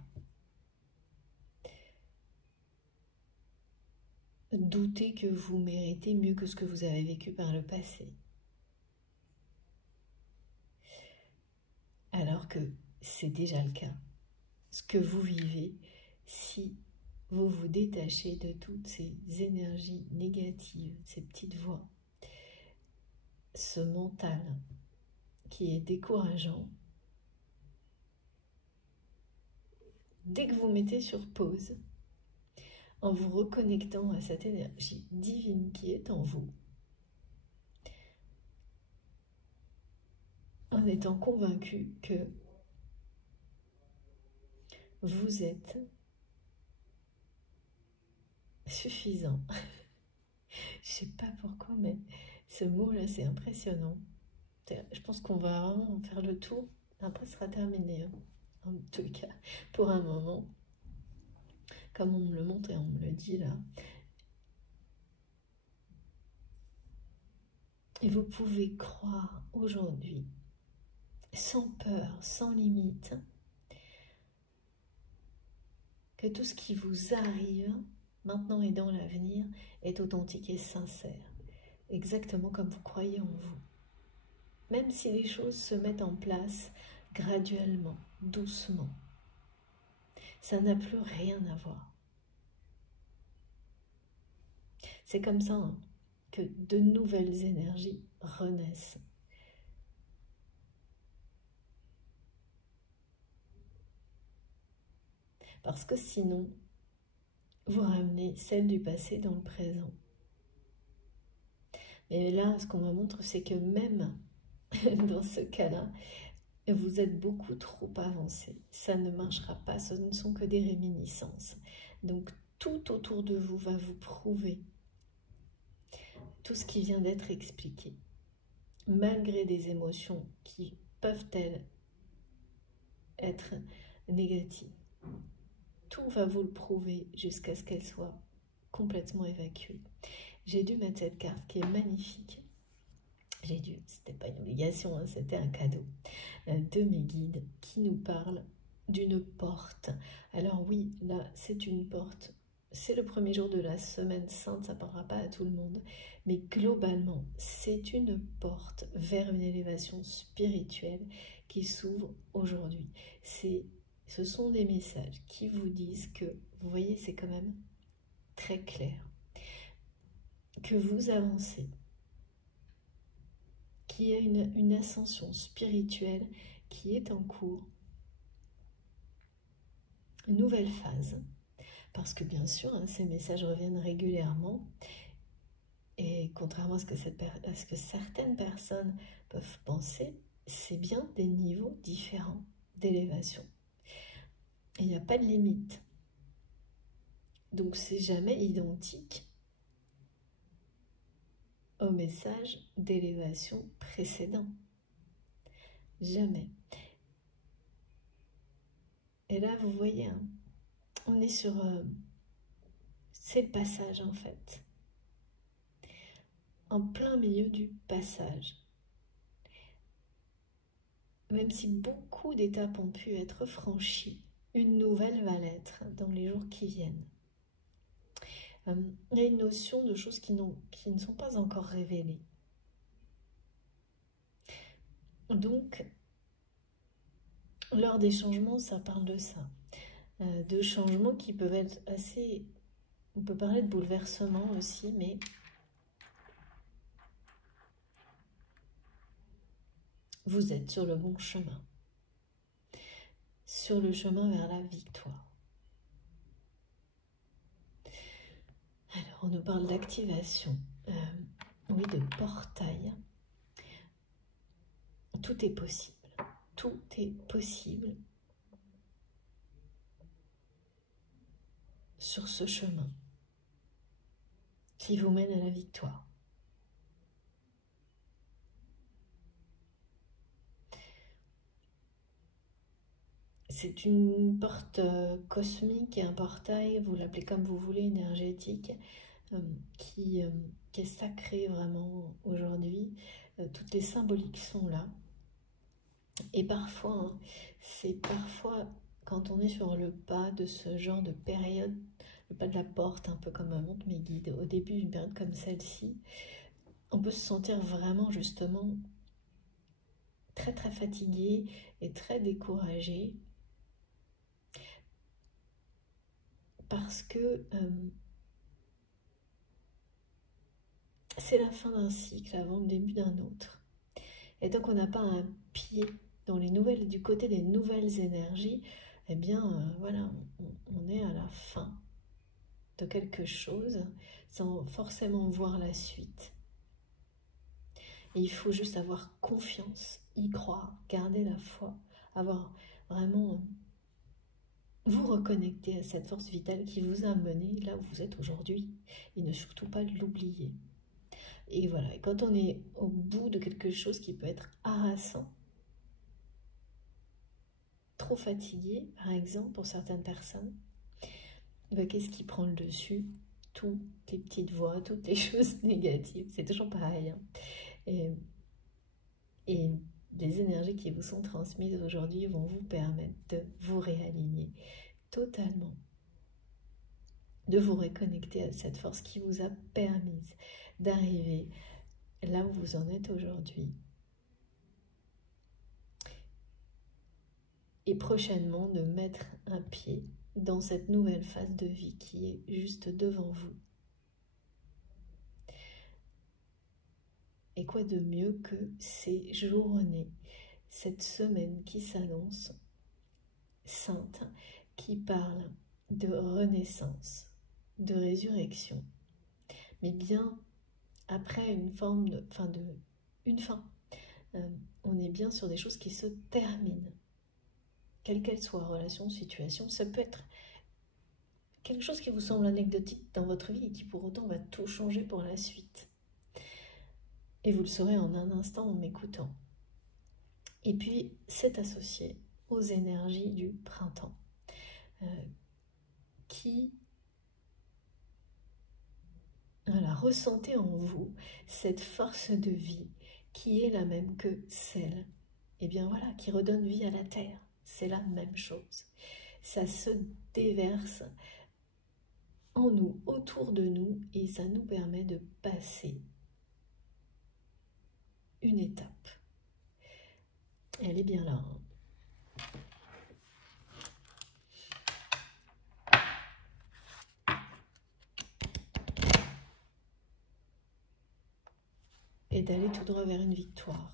Douter que vous méritez mieux que ce que vous avez vécu par le passé. Alors que c'est déjà le cas. Ce que vous vivez, si vous vous détachez de toutes ces énergies négatives, ces petites voix, ce mental qui est décourageant, dès que vous mettez sur pause, en vous reconnectant à cette énergie divine qui est en vous, en étant convaincu que vous êtes suffisant. Je sais pas pourquoi, mais ce mot-là, c'est impressionnant. Je pense qu'on va vraiment faire le tour. Après, ce sera terminé, hein. En tout cas, pour un moment. Comme on me le montre et on me le dit là. Et vous pouvez croire aujourd'hui, sans peur, sans limite, que tout ce qui vous arrive, maintenant et dans l'avenir, est authentique et sincère. Exactement comme vous croyez en vous. Même si les choses se mettent en place graduellement, doucement, ça n'a plus rien à voir. C'est comme ça, hein, que de nouvelles énergies renaissent. Parce que sinon, vous ramenez celle du passé dans le présent. Mais là, ce qu'on me montre, c'est que même dans ce cas-là, vous êtes beaucoup trop avancé. Ça ne marchera pas, ce ne sont que des réminiscences. Donc, tout autour de vous va vous prouver tout ce qui vient d'être expliqué. Malgré des émotions qui peuvent-elles être négatives. Tout va vous le prouver jusqu'à ce qu'elle soit complètement évacuée. J'ai dû mettre cette carte qui est magnifique. C'était pas une obligation, hein, c'était un cadeau de mes guides qui nous parlent d'une porte. Alors oui, là, c'est une porte. C'est le premier jour de la semaine sainte, ça ne parlera pas à tout le monde. Mais globalement, c'est une porte vers une élévation spirituelle qui s'ouvre aujourd'hui. Ce sont des messages qui vous disent que, vous voyez, c'est quand même très clair, que vous avancez, qu'il y a une ascension spirituelle qui est en cours, une nouvelle phase, parce que bien sûr, hein, ces messages reviennent régulièrement, et contrairement à ce que certaines personnes peuvent penser, c'est bien des niveaux différents d'élévation. Il n'y a pas de limite. Donc c'est jamais identique au message d'élévation précédent. Jamais. Et là, vous voyez, hein, on est sur... c'est le passage, en fait. En plein milieu du passage. Même si beaucoup d'étapes ont pu être franchies, une nouvelle va l'être dans les jours qui viennent. Il y a une notion de choses qui ne sont pas encore révélées. Donc, lors des changements, ça parle de ça. De changements qui peuvent être assez... On peut parler de bouleversement aussi, mais... vous êtes sur le bon chemin. Sur le chemin vers la victoire. Alors, on nous parle d'activation, oui, de portail. Tout est possible. Tout est possible sur ce chemin qui vous mène à la victoire. C'est une porte cosmique et un portail, vous l'appelez comme vous voulez, énergétique, qui est sacré vraiment aujourd'hui. Toutes les symboliques sont là. Et parfois, hein, c'est parfois quand on est sur le pas de ce genre de période, le pas de la porte, un peu comme montrent mes guides, au début d'une période comme celle-ci, on peut se sentir vraiment justement très très fatigué et très découragé. Parce que c'est la fin d'un cycle avant le début d'un autre. Et tant qu'on n'a pas un pied dans les nouvelles, du côté des nouvelles énergies, eh bien voilà, on est à la fin de quelque chose sans forcément voir la suite. Et il faut juste avoir confiance, y croire, garder la foi, avoir vraiment... vous reconnecter à cette force vitale qui vous a mené là où vous êtes aujourd'hui et ne surtout pas l'oublier. Et voilà, et quand on est au bout de quelque chose qui peut être harassant, trop fatigué, par exemple, pour certaines personnes, qu'est-ce qui prend le dessus? Toutes les petites voix, toutes les choses négatives, c'est toujours pareil. Hein. Et les énergies qui vous sont transmises aujourd'hui vont vous permettre de vous réaligner totalement, de vous reconnecter à cette force qui vous a permis d'arriver là où vous en êtes aujourd'hui. Et prochainement de mettre un pied dans cette nouvelle phase de vie qui est juste devant vous. Et quoi de mieux que ces journées, cette semaine qui s'annonce sainte, qui parle de renaissance, de résurrection, mais bien après une forme de fin. On est bien sur des choses qui se terminent, quelle qu'elle soit, relation, situation. Ça peut être quelque chose qui vous semble anecdotique dans votre vie et qui pour autant va tout changer pour la suite. Et vous le saurez en un instant en m'écoutant. Et puis, c'est associé aux énergies du printemps qui ressentez en vous cette force de vie qui est la même que celle, et bien voilà, qui redonne vie à la terre. C'est la même chose. Ça se déverse en nous, autour de nous, et ça nous permet de passer une étape. Elle est bien là. Hein. Et d'aller tout droit vers une victoire.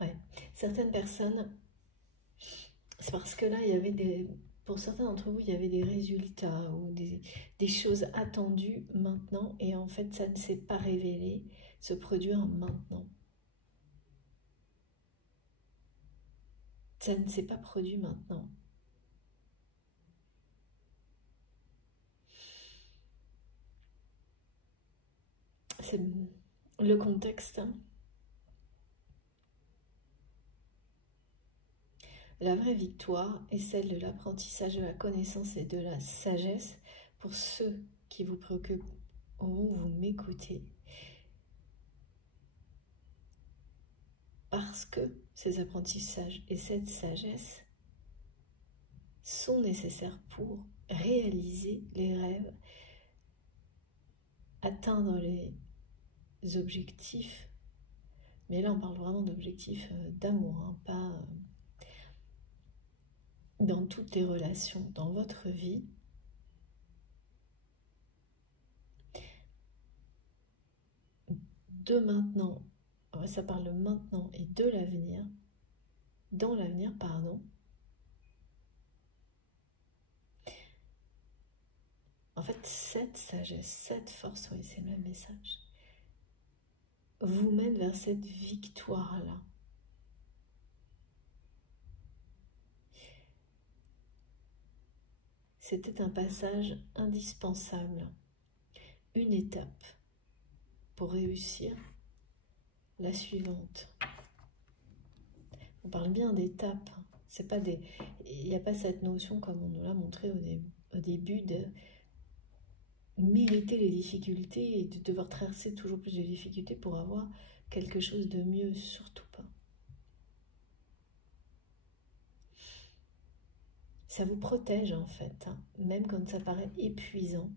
Ouais. Certaines personnes, c'est parce que là, il y avait pour certains d'entre vous, il y avait des résultats ou des choses attendues maintenant, et en fait, ça ne s'est pas révélé se produire maintenant. Ça ne s'est pas produit maintenant. C'est le contexte. Hein. La vraie victoire est celle de l'apprentissage de la connaissance et de la sagesse pour ceux qui vous préoccupent au moment où vous m'écoutez. Parce que ces apprentissages et cette sagesse sont nécessaires pour réaliser les rêves, atteindre les objectifs. Mais là, on parle vraiment d'objectifs d'amour, hein, pas dans toutes les relations, dans votre vie. De maintenant, ça parle de maintenant et de l'avenir, dans l'avenir, pardon. En fait, cette sagesse, cette force, oui, c'est le même message, vous mène vers cette victoire-là. C'était un passage indispensable, une étape pour réussir la suivante. On parle bien d'étapes, c'est pas il n'y a pas cette notion comme on nous l'a montré au début de mériter les difficultés et de devoir traverser toujours plus de difficultés pour avoir quelque chose de mieux, surtout pas. Ça vous protège en fait, hein, même quand ça paraît épuisant.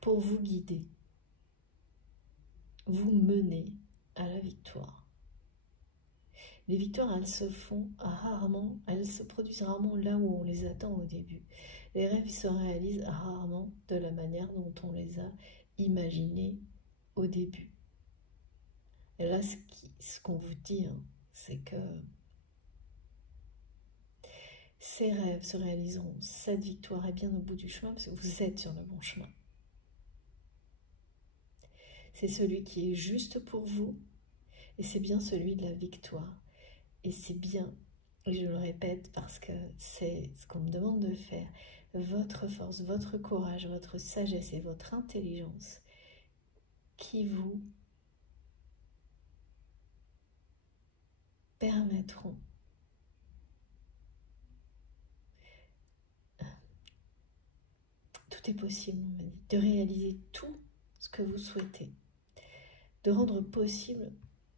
Pour vous guider, vous mener à la victoire. Les victoires, elles se font rarement, elles se produisent rarement là où on les attend au début. Les rêves se réalisent rarement de la manière dont on les a imaginés au début. Et là, ce qu'on vous dit, hein, c'est que ces rêves se réaliseront, cette victoire est bien au bout du chemin, parce que vous êtes sur le bon chemin. C'est celui qui est juste pour vous, et c'est bien celui de la victoire. Et c'est bien Et je le répète parce que c'est ce qu'on me demande de faire. Votre force, votre courage, votre sagesse et votre intelligence qui vous permettront tout est possible, on m'a dit, de réaliser tout ce que vous souhaitez, de rendre possible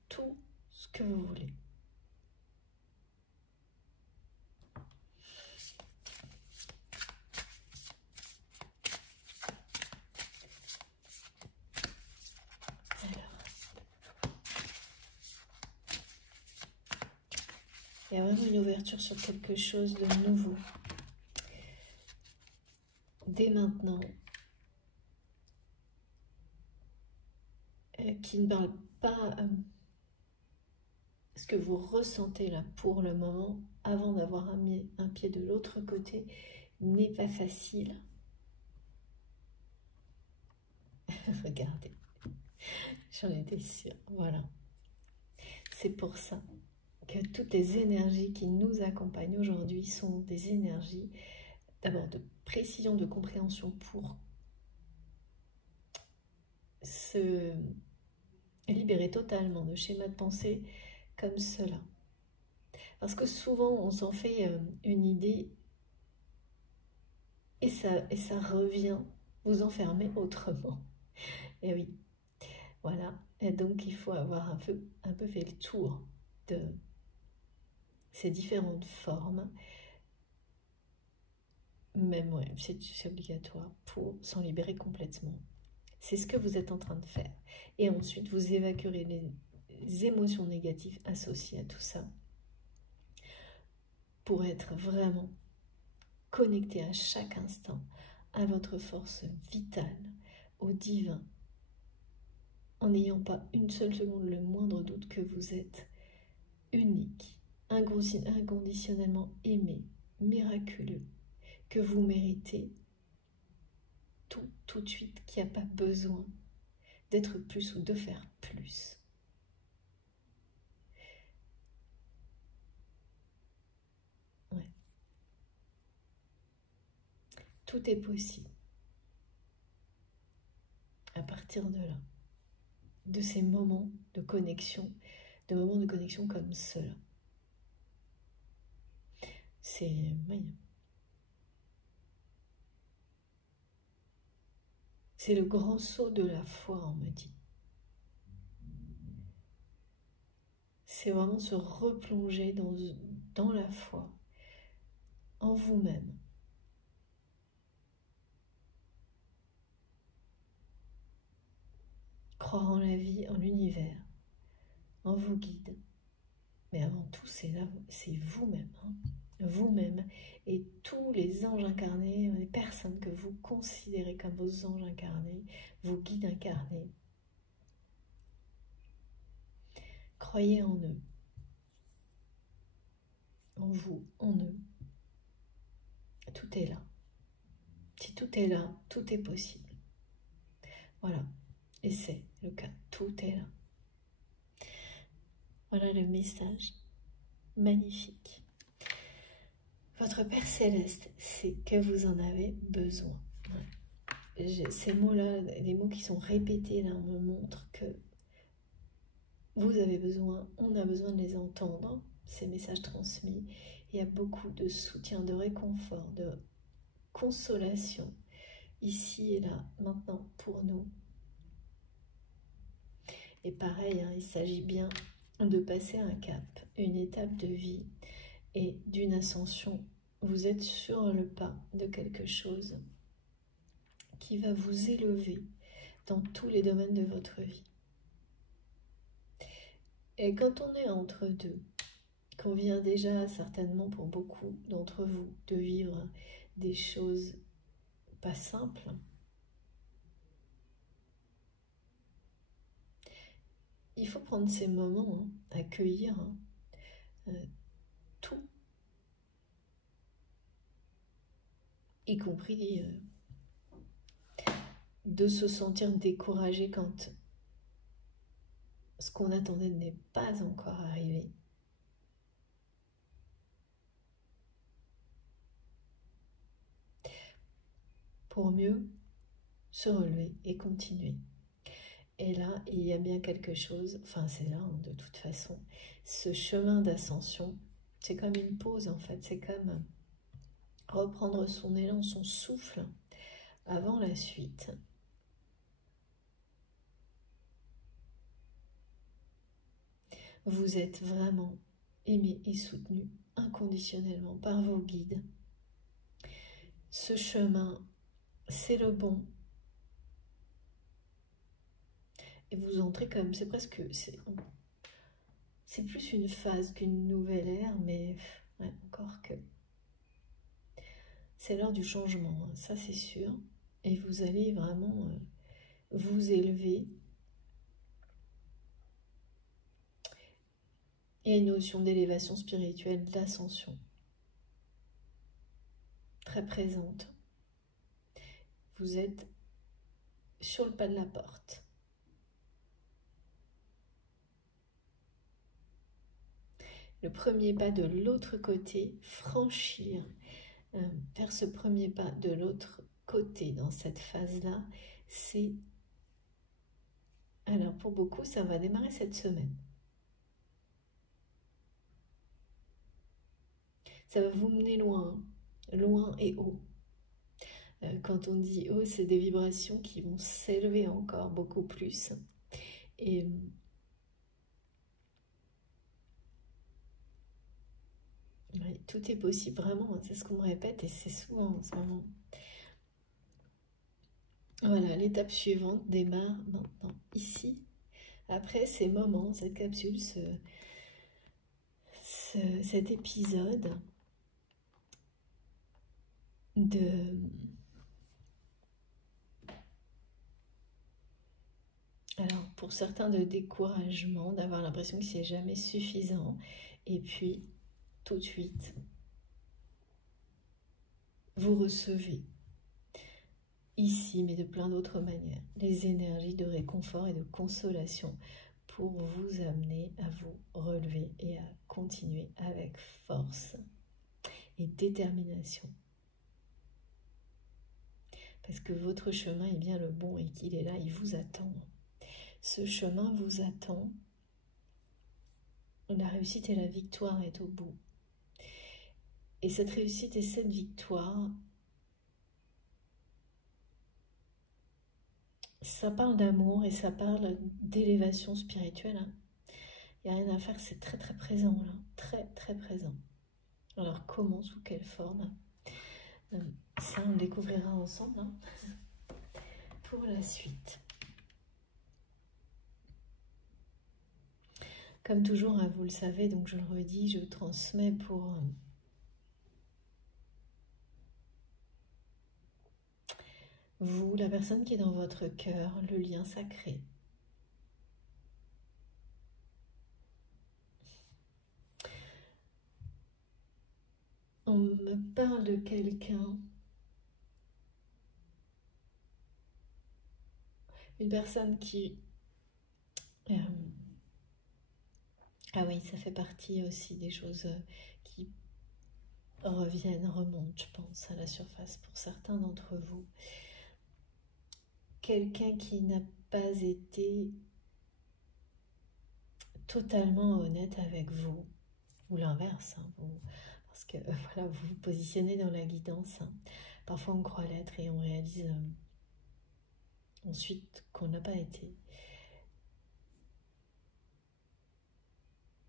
tout ce que vous voulez. Il y a vraiment une ouverture sur quelque chose de nouveau. Dès maintenant, qui ne parle pas ce que vous ressentez là pour le moment, avant d'avoir un pied de l'autre côté, n'est pas facile. Regardez, j'en étais sûre, voilà. C'est pour ça que toutes les énergies qui nous accompagnent aujourd'hui sont des énergies d'abord de précision, de compréhension pour se libérer totalement de schémas de pensée comme cela. Parce que souvent on s'en fait une idée et ça revient vous enfermer autrement. Et oui, voilà. Et donc il faut avoir un peu fait le tour de ces différentes formes. Même, ouais, c'est obligatoire pour s'en libérer complètement. C'est ce que vous êtes en train de faire. Et ensuite, vous évacuerez les émotions négatives associées à tout ça pour être vraiment connecté à chaque instant à votre force vitale, au divin, en n'ayant pas une seule seconde le moindre doute que vous êtes unique, inconditionnellement aimé, miraculeux, que vous méritez tout de suite, qu'il n'y a pas besoin d'être plus ou de faire plus. Ouais. Tout est possible. À partir de là, de ces moments de connexion comme cela. C'est c'est le grand saut de la foi, on me dit. C'est vraiment se replonger dans la foi, en vous-même. Croire en la vie, en l'univers, en vos guides. Mais avant tout, c'est vous-même. Hein. Vous-même et tous les anges incarnés, les personnes que vous considérez comme vos anges incarnés, vos guides incarnés. Croyez en eux, en vous, en eux. Tout est là. Si tout est là, tout est possible. Voilà. Et c'est le cas. Tout est là. Voilà le message magnifique. Votre Père Céleste sait que vous en avez besoin. Ces mots-là, les mots qui sont répétés là, me montrent que vous avez besoin, on a besoin de les entendre, ces messages transmis. Il y a beaucoup de soutien, de réconfort, de consolation, ici et là, maintenant, pour nous. Et pareil, hein, il s'agit bien de passer un cap, une étape de vie et d'une ascension. Vous êtes sur le pas de quelque chose qui va vous élever dans tous les domaines de votre vie. Et quand on est entre deux, qu'on vient déjà certainement pour beaucoup d'entre vous de vivre des choses pas simples, il faut prendre ces moments, hein, accueillir tout, y compris de se sentir découragé quand ce qu'on attendait n'est pas encore arrivé. pour mieux se relever et continuer. Et là, il y a bien quelque chose, enfin c'est là hein, de toute façon, ce chemin d'ascension, c'est comme une pause en fait, c'est comme reprendre son élan, son souffle avant la suite. Vous êtes vraiment aimé et soutenu inconditionnellement par vos guides. Ce chemin, c'est le bon. Et vous entrez comme, c'est presque, c'est plus une phase qu'une nouvelle ère, mais ouais, encore que. C'est l'heure du changement, hein, ça c'est sûr. Et vous allez vraiment vous élever. Il y a une notion d'élévation spirituelle, d'ascension, très présente. Vous êtes sur le pas de la porte. Le premier pas de l'autre côté, franchir, faire ce premier pas de l'autre côté dans cette phase-là, c'est... Alors pour beaucoup, ça va démarrer cette semaine. Ça va vous mener loin, loin et haut. Quand on dit haut, c'est des vibrations qui vont s'élever encore beaucoup plus. Et oui, tout est possible, vraiment, c'est ce qu'on me répète et c'est souvent en ce moment. Voilà, l'étape suivante démarre maintenant, ici. Après ces moments, cette capsule, cet épisode de... Alors, pour certains, de découragement, d'avoir l'impression que c'est jamais suffisant. Et puis, tout de suite, vous recevez, ici, mais de plein d'autres manières, les énergies de réconfort et de consolation pour vous amener à vous relever et à continuer avec force et détermination. Parce que votre chemin est bien le bon et qu'il est là, il vous attend. Ce chemin vous attend. La réussite et la victoire est au bout. Et cette réussite et cette victoire, ça parle d'amour et ça parle d'élévation spirituelle. Hein. Il n'y a rien à faire, c'est très très présent là, très très présent. Alors comment, sous quelle forme? Ça on le découvrira ensemble hein, pour la suite. Comme toujours, hein, vous le savez, donc je le redis, je transmets pour vous, la personne qui est dans votre cœur, le lien sacré. On me parle de quelqu'un, une personne qui... ah oui, ça fait partie aussi des choses qui reviennent, remontent, je pense, à la surface pour certains d'entre vous. Quelqu'un qui n'a pas été totalement honnête avec vous, ou l'inverse, hein, parce que voilà, vous vous positionnez dans la guidance. Hein. Parfois on croit l'être et on réalise ensuite qu'on n'a pas été.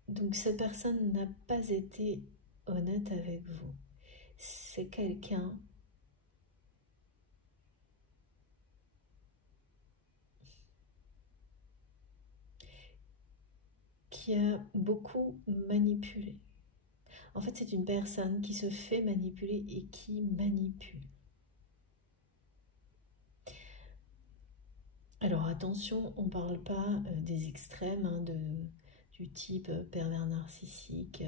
Donc cette personne n'a pas été honnête avec vous. C'est quelqu'un qui a beaucoup manipulé. En fait, c'est une personne qui se fait manipuler et qui manipule. Alors attention, on ne parle pas des extrêmes, hein, du type pervers narcissique.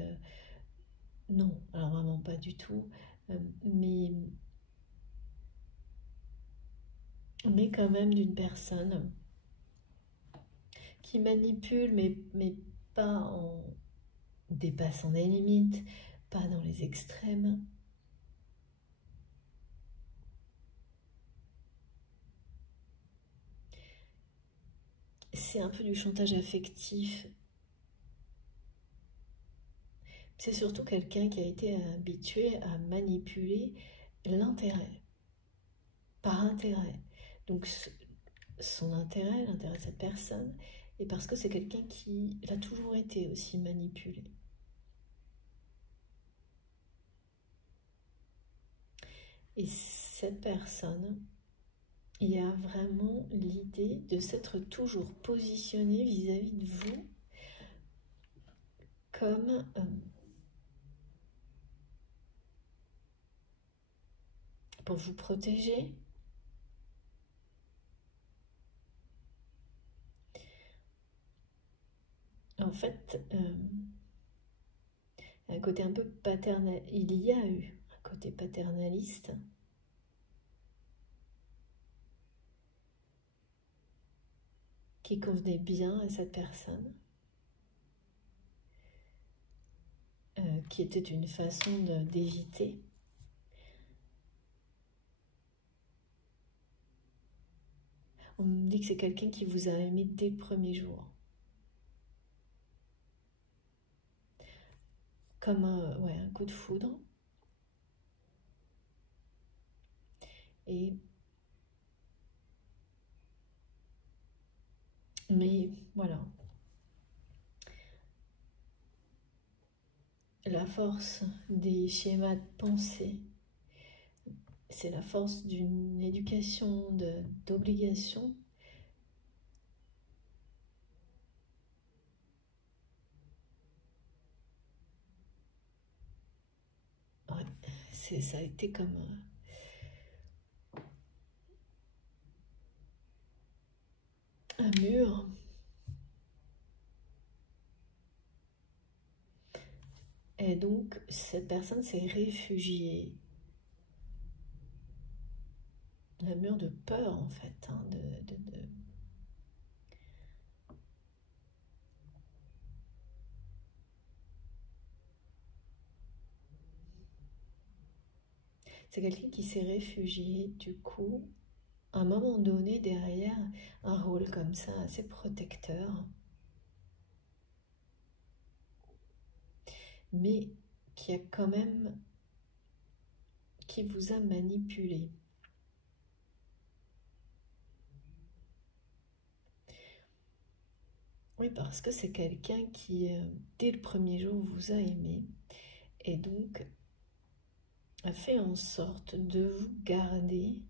Non, alors vraiment pas du tout. Mais quand même d'une personne qui manipule, mais pas en dépassant des limites, pas dans les extrêmes. c'est un peu du chantage affectif. C'est surtout quelqu'un qui a été habitué à manipuler l'intérêt, par intérêt. Donc son intérêt, l'intérêt de cette personne, et parce que c'est quelqu'un qui a toujours été aussi manipulé. Et cette personne, il y a vraiment l'idée de s'être toujours positionné vis-à-vis de vous comme pour vous protéger. En fait, un côté un peu paternel, il y a eu un côté paternaliste qui convenait bien à cette personne, qui était une façon d'éviter. On me dit que c'est quelqu'un qui vous a aimé dès le premier jour. Comme un coup de foudre. Mais voilà. La force des schémas de pensée, c'est la force d'une éducation d'obligation. Ouais, ça a été comme un mur. Et donc, cette personne s'est réfugiée. Un mur de peur, en fait. Hein, C'est quelqu'un qui s'est réfugié, du coup, à un moment donné, derrière un rôle comme ça, assez protecteur. Mais qui a quand même, qui vous a manipulé. Oui, parce que c'est quelqu'un qui, dès le premier jour, vous a aimé et donc a fait en sorte de vous garder,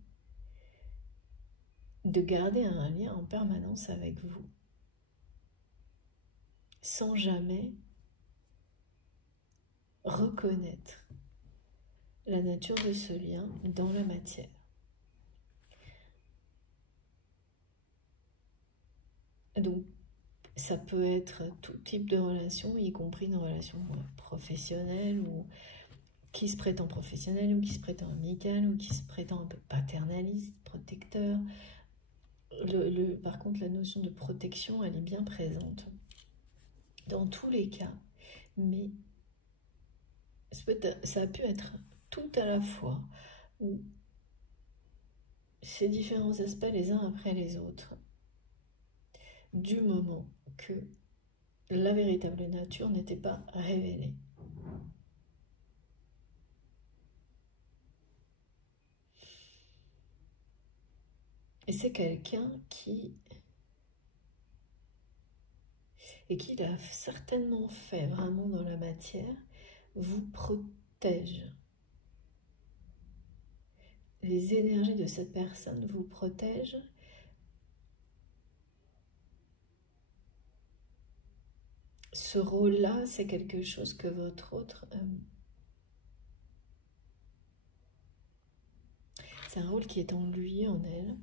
un lien en permanence avec vous, sans jamais reconnaître la nature de ce lien dans la matière. Donc, ça peut être tout type de relation, y compris une relation professionnelle ou qui se prétend professionnelle ou qui se prétend amicale ou qui se prétend un peu paternaliste, protecteur. Par contre, la notion de protection, elle est bien présente dans tous les cas, mais ça a pu être tout à la fois où ces différents aspects les uns après les autres, du moment que la véritable nature n'était pas révélée. Et c'est quelqu'un qui l'a certainement fait vraiment dans la matière, vous protège. Les énergies de cette personne vous protègent. Ce rôle-là, c'est quelque chose que votre autre... c'est un rôle qui est en lui, en elle.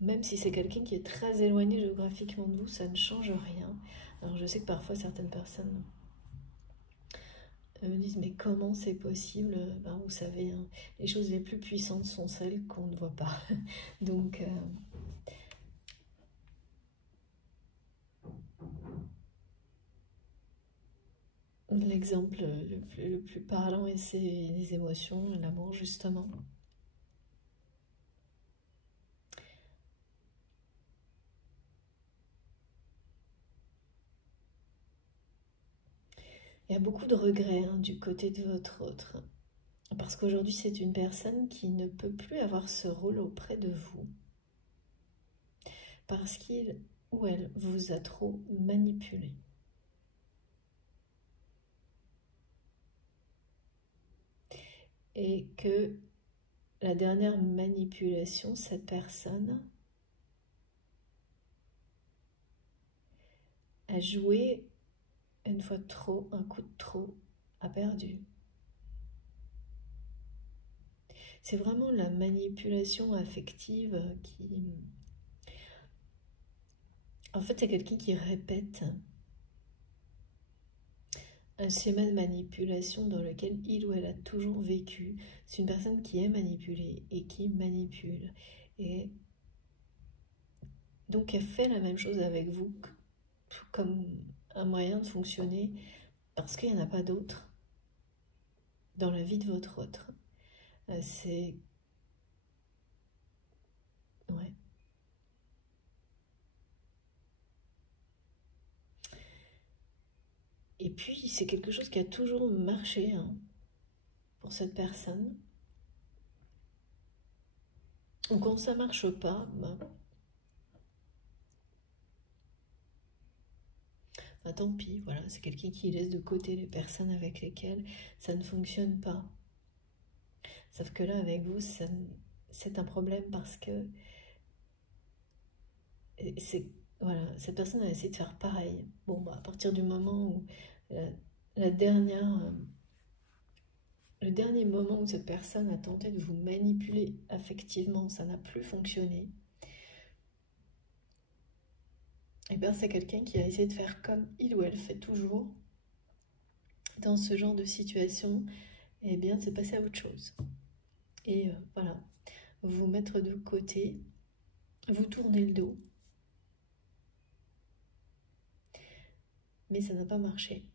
Même si c'est quelqu'un qui est très éloigné géographiquement de vous, ça ne change rien. Alors je sais que parfois certaines personnes me disent mais comment c'est possible? Ben, vous savez, hein, les choses les plus puissantes sont celles qu'on ne voit pas. Donc l'exemple le plus parlant, c'est les émotions, l'amour justement. Il y a beaucoup de regrets hein, du côté de votre autre. Parce qu'aujourd'hui, c'est une personne qui ne peut plus avoir ce rôle auprès de vous. Parce qu'il ou elle vous a trop manipulé. Et que la dernière manipulation, cette personne a joué une fois de trop, un coup de trop, a perdu. C'est vraiment la manipulation affective qui... En fait, c'est quelqu'un qui répète un schéma de manipulation dans lequel il ou elle a toujours vécu. C'est une personne qui est manipulée et qui manipule. Et donc, elle fait la même chose avec vous comme un moyen de fonctionner parce qu'il n'y en a pas d'autre dans la vie de votre autre. C'est... Ouais. Et puis, c'est quelque chose qui a toujours marché hein, pour cette personne. Donc, quand ça ne marche pas, tant pis, voilà, c'est quelqu'un qui laisse de côté les personnes avec lesquelles ça ne fonctionne pas. Sauf que là, avec vous, c'est un problème parce que voilà, cette personne a essayé de faire pareil. Bon, à partir du moment où le dernier moment où cette personne a tenté de vous manipuler affectivement, ça n'a plus fonctionné. Et bien, c'est quelqu'un qui a essayé de faire comme il ou elle fait toujours dans ce genre de situation. Et bien, c'est passé à autre chose. Et voilà, vous mettre de côté, vous tourner le dos. Mais ça n'a pas marché.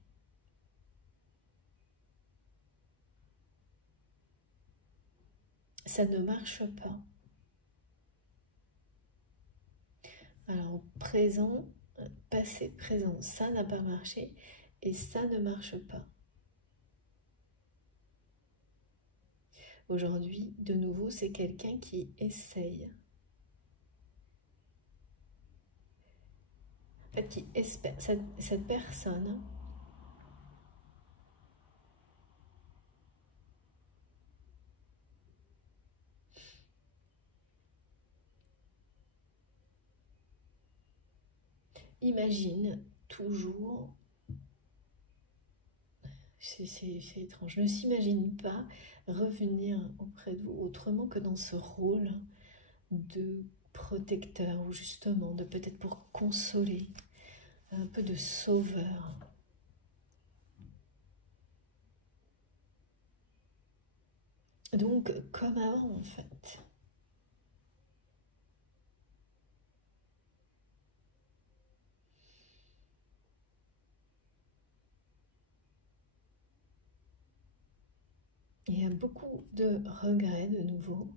Ça ne marche pas. Alors, présent, passé, présent, ça n'a pas marché et ça ne marche pas. Aujourd'hui, de nouveau, c'est quelqu'un qui essaye. En fait, qui espère, cette personne imagine toujours, c'est étrange, ne s'imagine pas revenir auprès de vous autrement que dans ce rôle de protecteur ou justement de peut-être pour consoler, un peu de sauveur. Donc, comme avant en fait. Il y a beaucoup de regrets de nouveau.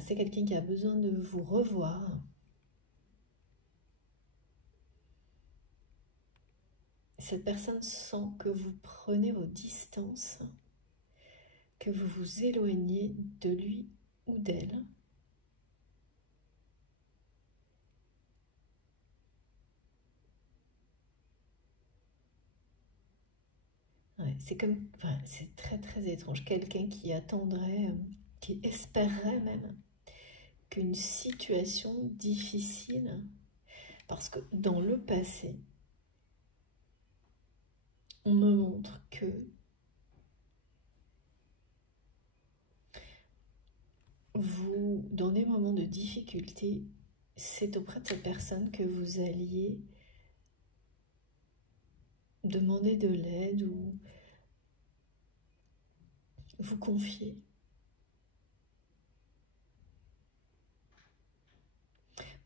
C'est quelqu'un qui a besoin de vous revoir. Cette personne sent que vous prenez vos distances, que vous vous éloignez de lui ou d'elle. Ouais, c'est très très étrange. Quelqu'un qui attendrait, qui espérerait même qu'une situation difficile, parce que dans le passé, on me montre que vous, dans des moments de difficulté, c'est auprès de cette personne que vous alliez demander de l'aide ou vous confier.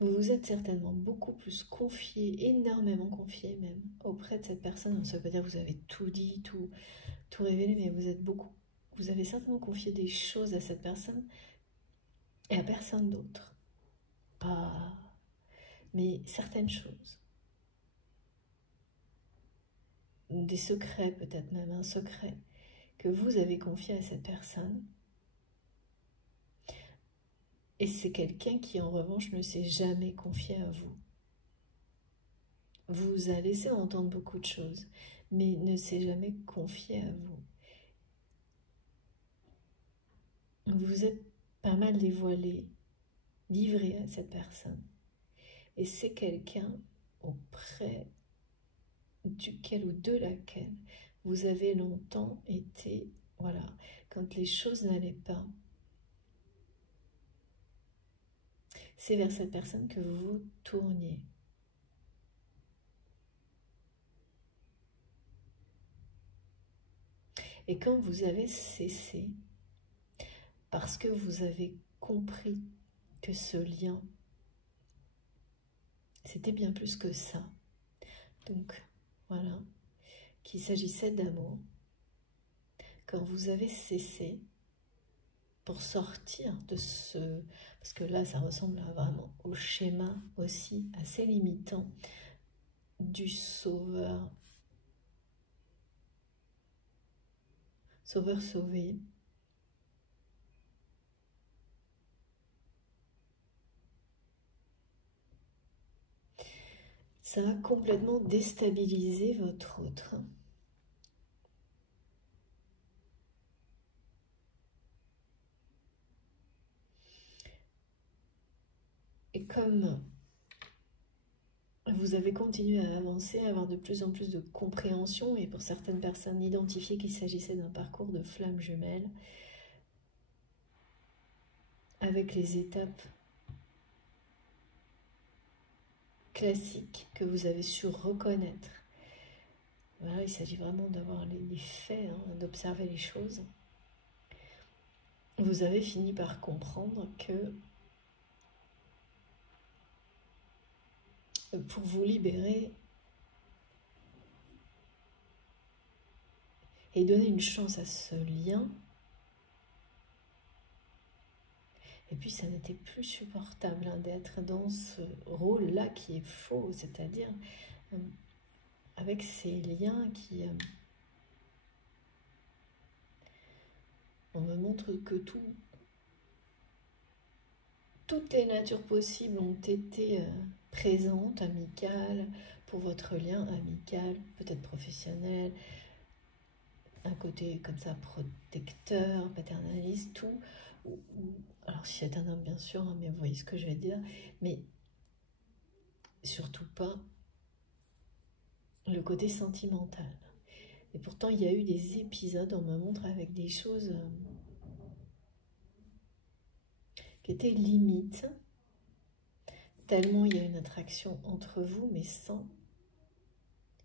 Vous vous êtes certainement beaucoup plus confié, énormément confié même, auprès de cette personne. Ça veut pas dire que vous avez tout dit, tout révélé, mais vous avez certainement confié des choses à cette personne et à personne d'autre. Pas, mais certaines choses. des secrets, peut-être même un secret que vous avez confié à cette personne. Et c'est quelqu'un qui, en revanche, ne s'est jamais confié à vous. Vous a laissé entendre beaucoup de choses, mais ne s'est jamais confié à vous. Vous vous êtes pas mal dévoilé, livré à cette personne. Et c'est quelqu'un auprès duquel ou de laquelle vous avez longtemps été, voilà, quand les choses n'allaient pas. C'est vers cette personne que vous vous tourniez. Et quand vous avez cessé, parce que vous avez compris que ce lien, c'était bien plus que ça. Donc, voilà, qu'il s'agissait d'amour. Quand vous avez cessé, pour sortir de ce... Parce que là, ça ressemble vraiment au schéma aussi assez limitant du sauveur. Sauveur sauvé. Ça va complètement déstabiliser votre autre. Et comme vous avez continué à avancer, à avoir de plus en plus de compréhension, et pour certaines personnes identifier qu'il s'agissait d'un parcours de flamme jumelle, avec les étapes classiques que vous avez su reconnaître. Voilà, il s'agit vraiment d'avoir les faits, hein, d'observer les choses. Vous avez fini par comprendre que pour vous libérer et donner une chance à ce lien, et puis ça n'était plus supportable hein, d'être dans ce rôle-là qui est faux, c'est-à-dire avec ces liens qui... on me montre que toutes les natures possibles ont été présentes, amicales, pour votre lien amical, peut-être professionnel, un côté comme ça protecteur, paternaliste, tout. Alors si c'est un homme bien sûr, hein, mais vous voyez ce que je vais dire, mais surtout pas le côté sentimental. Et pourtant il y a eu des épisodes, on me montre avec des choses qui étaient limites, tellement il y a une attraction entre vous, mais sans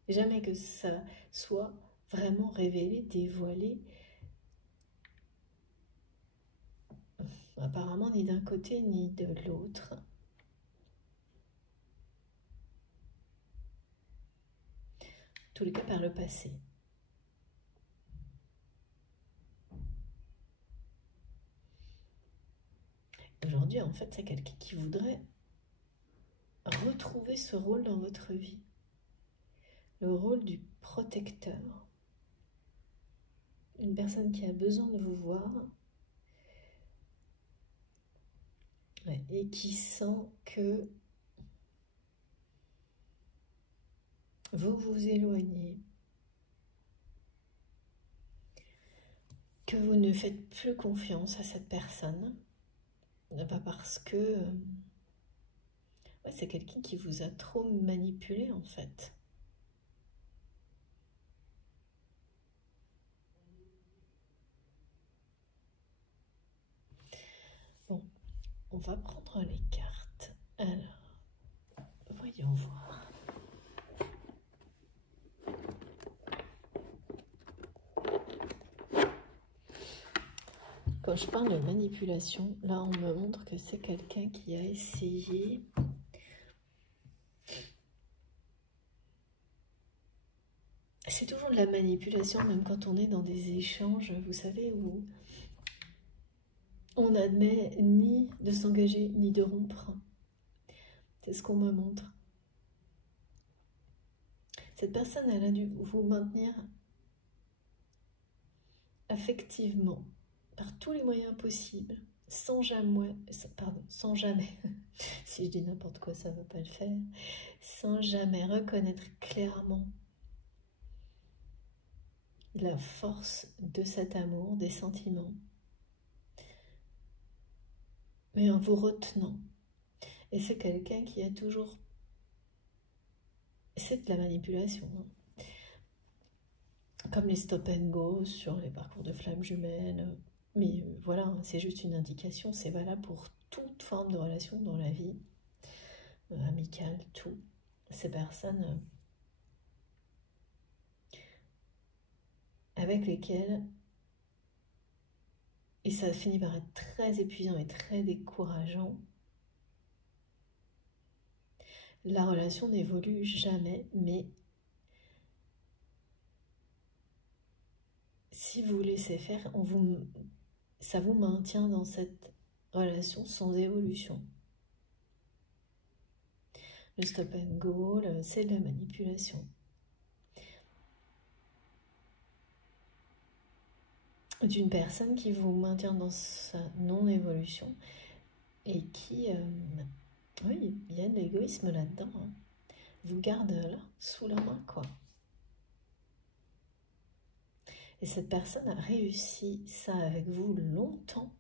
jamais que ça soit vraiment révélé, dévoilé, apparemment ni d'un côté ni de l'autre. En tous les cas par le passé. Aujourd'hui, en fait, c'est quelqu'un qui voudrait retrouver ce rôle dans votre vie. Le rôle du protecteur. Une personne qui a besoin de vous voir et qui sent que vous vous éloignez, que vous ne faites plus confiance à cette personne, pas parce que c'est quelqu'un qui vous a trop manipulé en fait. Bon, on va prendre les cartes. Alors, voyons voir. Quand je parle de manipulation, là on me montre que c'est quelqu'un qui a essayé c'est toujours de la manipulation, même quand on est dans des échanges, vous savez, où on n'admet ni de s'engager, ni de rompre. C'est ce qu'on me montre. Cette personne, elle a dû vous maintenir affectivement, par tous les moyens possibles, sans jamais, si je dis n'importe quoi, ça ne va pas le faire, sans jamais reconnaître clairement la force de cet amour, des sentiments, mais en vous retenant. Et c'est quelqu'un qui a toujours... C'est de la manipulation, hein. Comme les stop and go sur les parcours de flammes jumelles. Mais voilà, c'est juste une indication, c'est valable pour toute forme de relation dans la vie, amicale, tout. Ces personnes avec lesquelles, et ça finit par être très épuisant et très décourageant, la relation n'évolue jamais, mais si vous laissez faire, ça vous maintient dans cette relation sans évolution. Le stop and go, c'est de la manipulation. D'une personne qui vous maintient dans sa non-évolution et qui... oui, il y a de l'égoïsme là-dedans, hein. Vous garde là, sous la main, quoi. Et cette personne a réussi ça avec vous longtemps,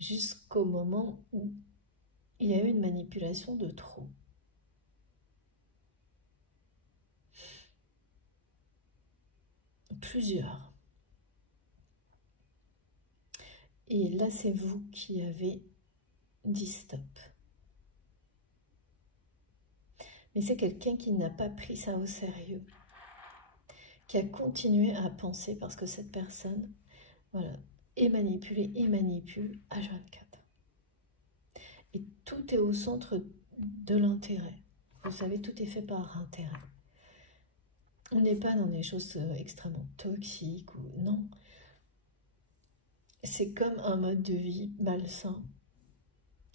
jusqu'au moment où il y a eu une manipulation de trop. Plusieurs. Et là, c'est vous qui avez dit stop. Mais c'est quelqu'un qui n'a pas pris ça au sérieux, qui a continué à penser, parce que cette personne, voilà, est manipulée et manipule H24. Et tout est au centre de l'intérêt. Vous savez, tout est fait par intérêt. On n'est pas dans des choses extrêmement toxiques ou non. C'est comme un mode de vie malsain.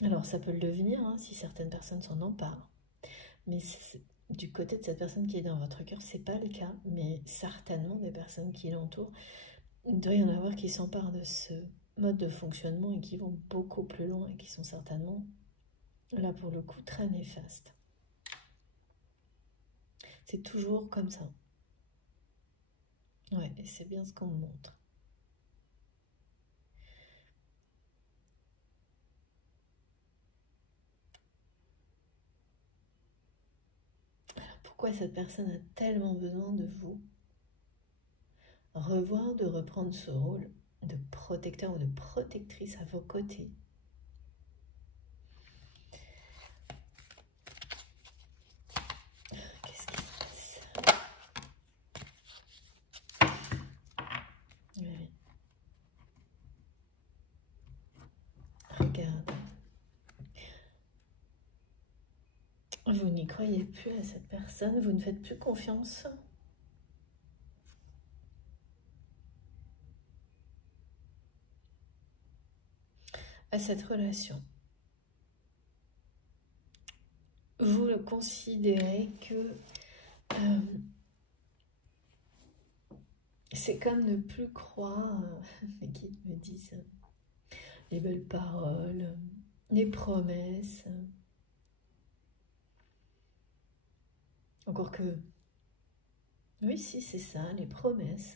Alors ça peut le devenir, hein, si certaines personnes s'en emparent. Mais du côté de cette personne qui est dans votre cœur, c'est pas le cas. Mais certainement des personnes qui l'entourent, il doit y en avoir qui s'emparent de ce mode de fonctionnement et qui vont beaucoup plus loin et qui sont certainement, là pour le coup, très néfastes. C'est toujours comme ça. Ouais, et c'est bien ce qu'on me montre. Alors pourquoi cette personne a tellement besoin de vous? De reprendre ce rôle de protecteur ou de protectrice à vos côtés. Qu'est-ce qui se passe? Oui. Regarde. Vous n'y croyez plus à cette personne, vous ne faites plus confiance. À cette relation. Vous le considérez que c'est comme ne plus croire, les guides me disent, les belles paroles, les promesses. Encore que, oui, si, c'est ça, les promesses.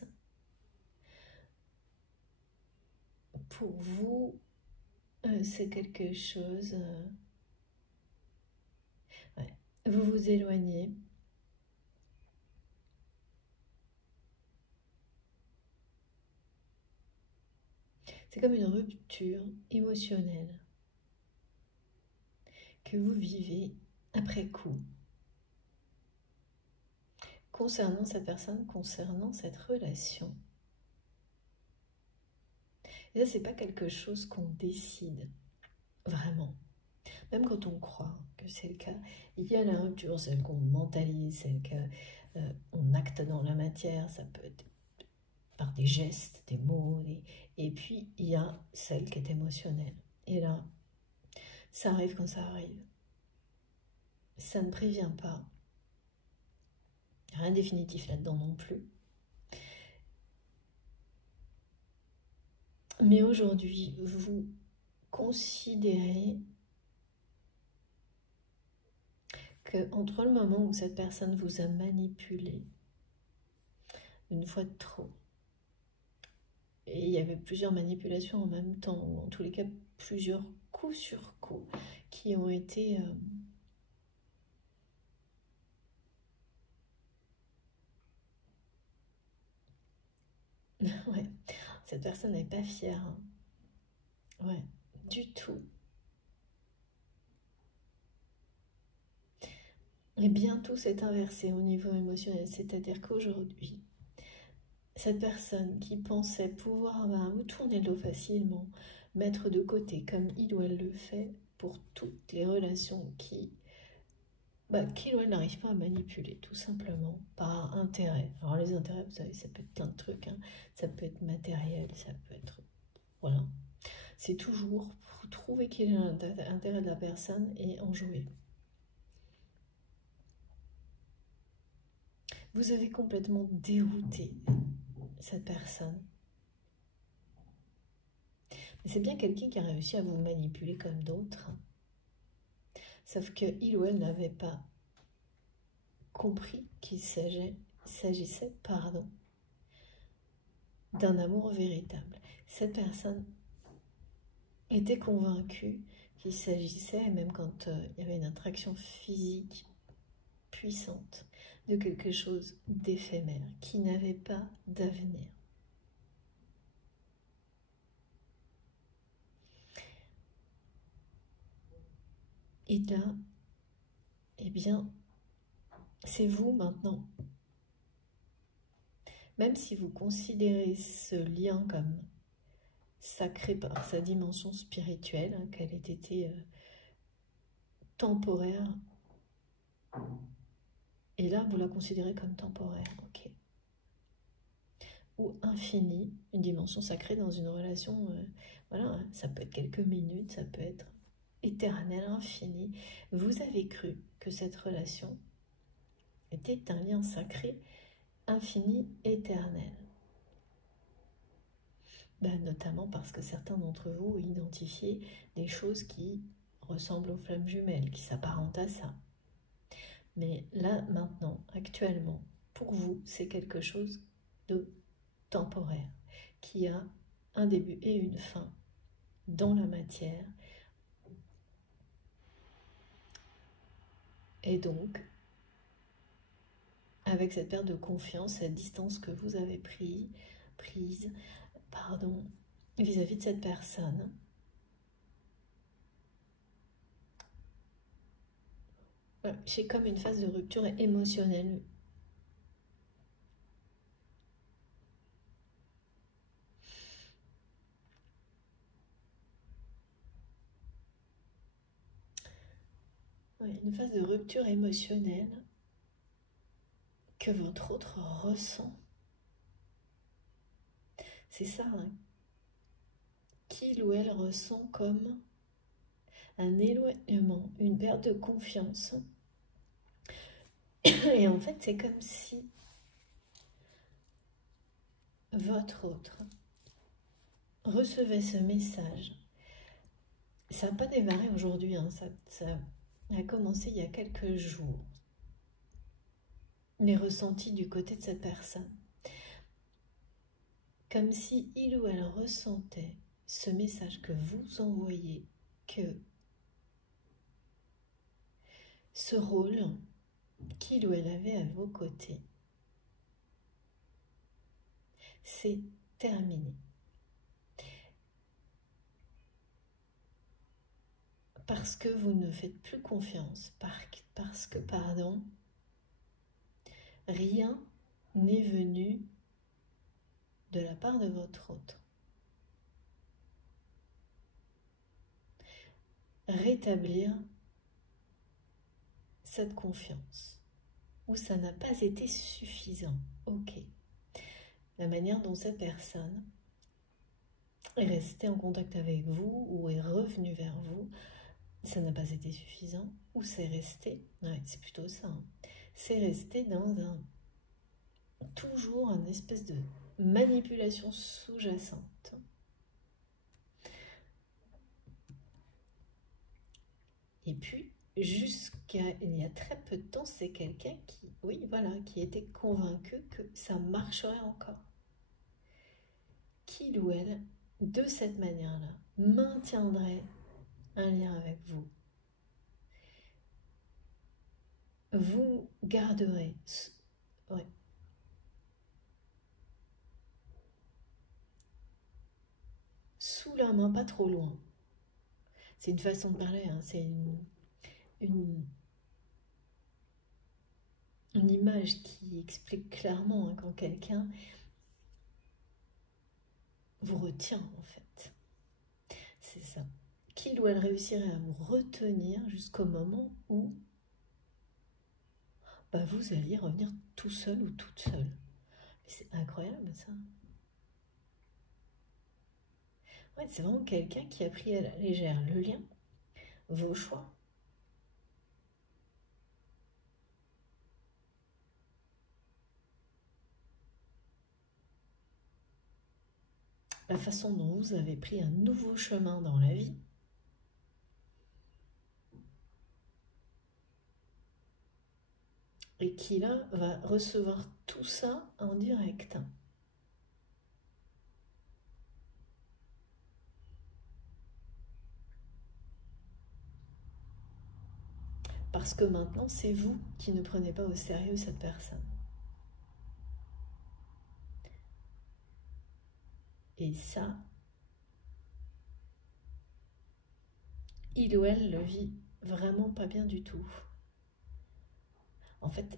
Pour vous, c'est quelque chose... ouais. Vous vous éloignez. C'est comme une rupture émotionnelle que vous vivez après coup. Concernant cette personne, concernant cette relation. Et ça, c'est pas quelque chose qu'on décide, vraiment. Même quand on croit que c'est le cas, il y a la rupture, celle qu'on mentalise, celle qu'on acte dans la matière, ça peut être par des gestes, des mots, et puis il y a celle qui est émotionnelle. Et là, ça arrive quand ça arrive. ça ne prévient pas. Rien de définitif là-dedans non plus. Mais aujourd'hui, vous considérez que entre le moment où cette personne vous a manipulé, une fois de trop, et il y avait plusieurs manipulations en même temps, ou en tous les cas plusieurs coups sur coups, qui ont été ouais, cette personne n'est pas fière, hein. Ouais, du tout. Et bien tout s'est inversé au niveau émotionnel, c'est-à-dire qu'aujourd'hui, cette personne qui pensait pouvoir vous tourner le dos facilement, mettre de côté comme il ou elle le fait pour toutes les relations qu'il ou elle n'arrive pas à manipuler, tout simplement, par intérêt. Alors les intérêts, vous savez, ça peut être plein de trucs, hein. Ça peut être matériel, ça peut être... Voilà. C'est toujours pour trouver quel est l'intérêt de la personne et en jouer. Vous avez complètement dérouté cette personne. Mais c'est bien quelqu'un qui a réussi à vous manipuler comme d'autres. Sauf que il ou elle n'avait pas compris qu'il s'agissait, d'un amour véritable. Cette personne était convaincue qu'il s'agissait, même quand il y avait une attraction physique puissante, de quelque chose d'éphémère, qui n'avait pas d'avenir. Et là, eh bien, c'est vous maintenant. Même si vous considérez ce lien comme sacré par sa dimension spirituelle, hein, qu'elle ait été temporaire, et là vous la considérez comme temporaire, ok. Ou infinie, une dimension sacrée dans une relation, voilà, ça peut être quelques minutes, ça peut être éternel, infini. Vous avez cru que cette relation était un lien sacré, infini, éternel. Notamment parce que certains d'entre vous identifiez des choses qui ressemblent aux flammes jumelles, qui s'apparentent à ça. Mais là, maintenant, actuellement, pour vous, c'est quelque chose de temporaire, qui a un début et une fin dans la matière. Et donc, avec cette perte de confiance, cette distance que vous avez prise, vis-à-vis de cette personne, voilà, j'ai comme une phase de rupture émotionnelle. Une phase de rupture émotionnelle que votre autre ressent. C'est ça, hein, qu'il ou elle ressent comme un éloignement, une perte de confiance. Et en fait, c'est comme si votre autre recevait ce message. Ça n'a pas démarré aujourd'hui, hein, ça a commencé il y a quelques jours. Les ressentis du côté de cette personne. Comme si il ou elle ressentait ce message que vous envoyez, que ce rôle qu'il ou elle avait à vos côtés, c'est terminé. Parce que vous ne faites plus confiance, parce que, rien n'est venu de la part de votre autre. Rétablir cette confiance, ou ça n'a pas été suffisant, ok. La manière dont cette personne est restée en contact avec vous ou est revenue vers vous, ça n'a pas été suffisant. ou c'est resté, ouais, c'est plutôt ça, hein, c'est resté dans toujours une espèce de manipulation sous-jacente. Et puis, jusqu'à il y a très peu de temps, c'est quelqu'un qui, oui, voilà, qui était convaincu que ça marcherait encore. Qu'il ou elle, de cette manière-là, maintiendrait un lien avec vous. Vous garderez, ouais, sous la main, pas trop loin. C'est une façon de parler, hein, c'est une image qui explique clairement, hein, quand quelqu'un vous retient, en fait. C'est ça. Qu'il ou elle réussirait à vous retenir jusqu'au moment où bah, vous alliez revenir tout seul ou toute seule. C'est incroyable, ça. Ouais, c'est vraiment quelqu'un qui a pris à la légère le lien, vos choix. La façon dont vous avez pris un nouveau chemin dans la vie. Et qui là va recevoir tout ça en direct. Parce que maintenant, c'est vous qui ne prenez pas au sérieux cette personne. Et ça, il ou elle le vit vraiment pas bien du tout. En fait,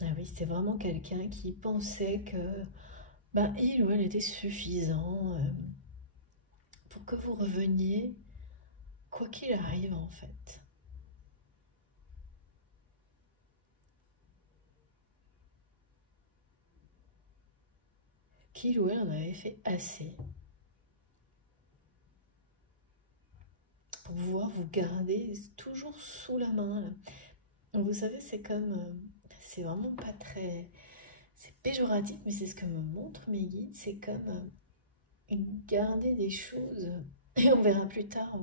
ah oui, c'est vraiment quelqu'un qui pensait que ben, il ou elle était suffisant pour que vous reveniez, quoi qu'il arrive en fait. Qu'il ou elle en avait fait assez pour pouvoir vous garder toujours sous la main. Là. Vous savez, c'est comme... c'est vraiment pas très... C'est péjoratif, mais c'est ce que me montrent mes guides. C'est comme garder des choses... Et on verra plus tard.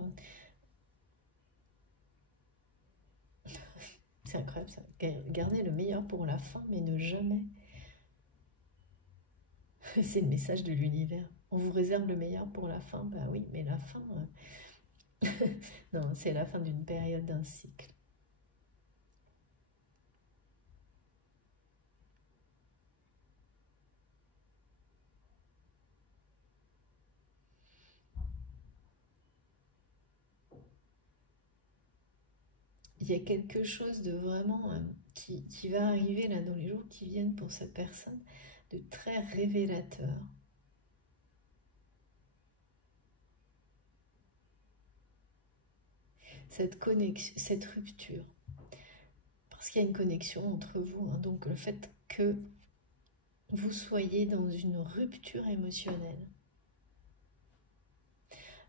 C'est incroyable ça. Garder le meilleur pour la fin, mais ne jamais... C'est le message de l'univers. On vous réserve le meilleur pour la fin. Bah oui, mais la fin... non, c'est la fin d'une période, d'un cycle. Il y a quelque chose de vraiment qui va arriver là dans les jours qui viennent pour cette personne, de très révélateur. Cette connexion, cette rupture. Parce qu'il y a une connexion entre vous. Hein, donc le fait que vous soyez dans une rupture émotionnelle,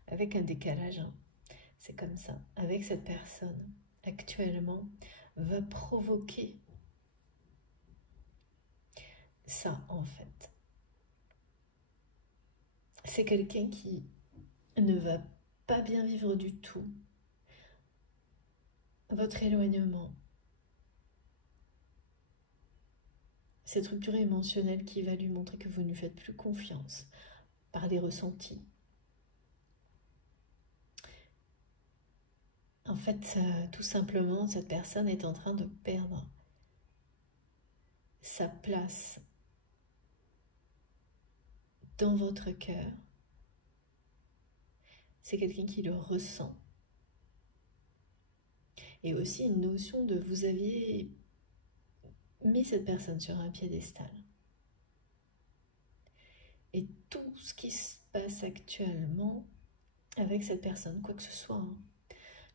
avec un décalage, hein, c'est comme ça, avec cette personne, actuellement, va provoquer ça, en fait. C'est quelqu'un qui ne va pas bien vivre du tout votre éloignement, cette rupture émotionnelle qui va lui montrer que vous ne lui faites plus confiance par des ressentis. En fait, tout simplement, cette personne est en train de perdre sa place dans votre cœur. C'est quelqu'un qui le ressent. Et aussi une notion de vous aviez mis cette personne sur un piédestal. Et tout ce qui se passe actuellement avec cette personne, quoi que ce soit, hein,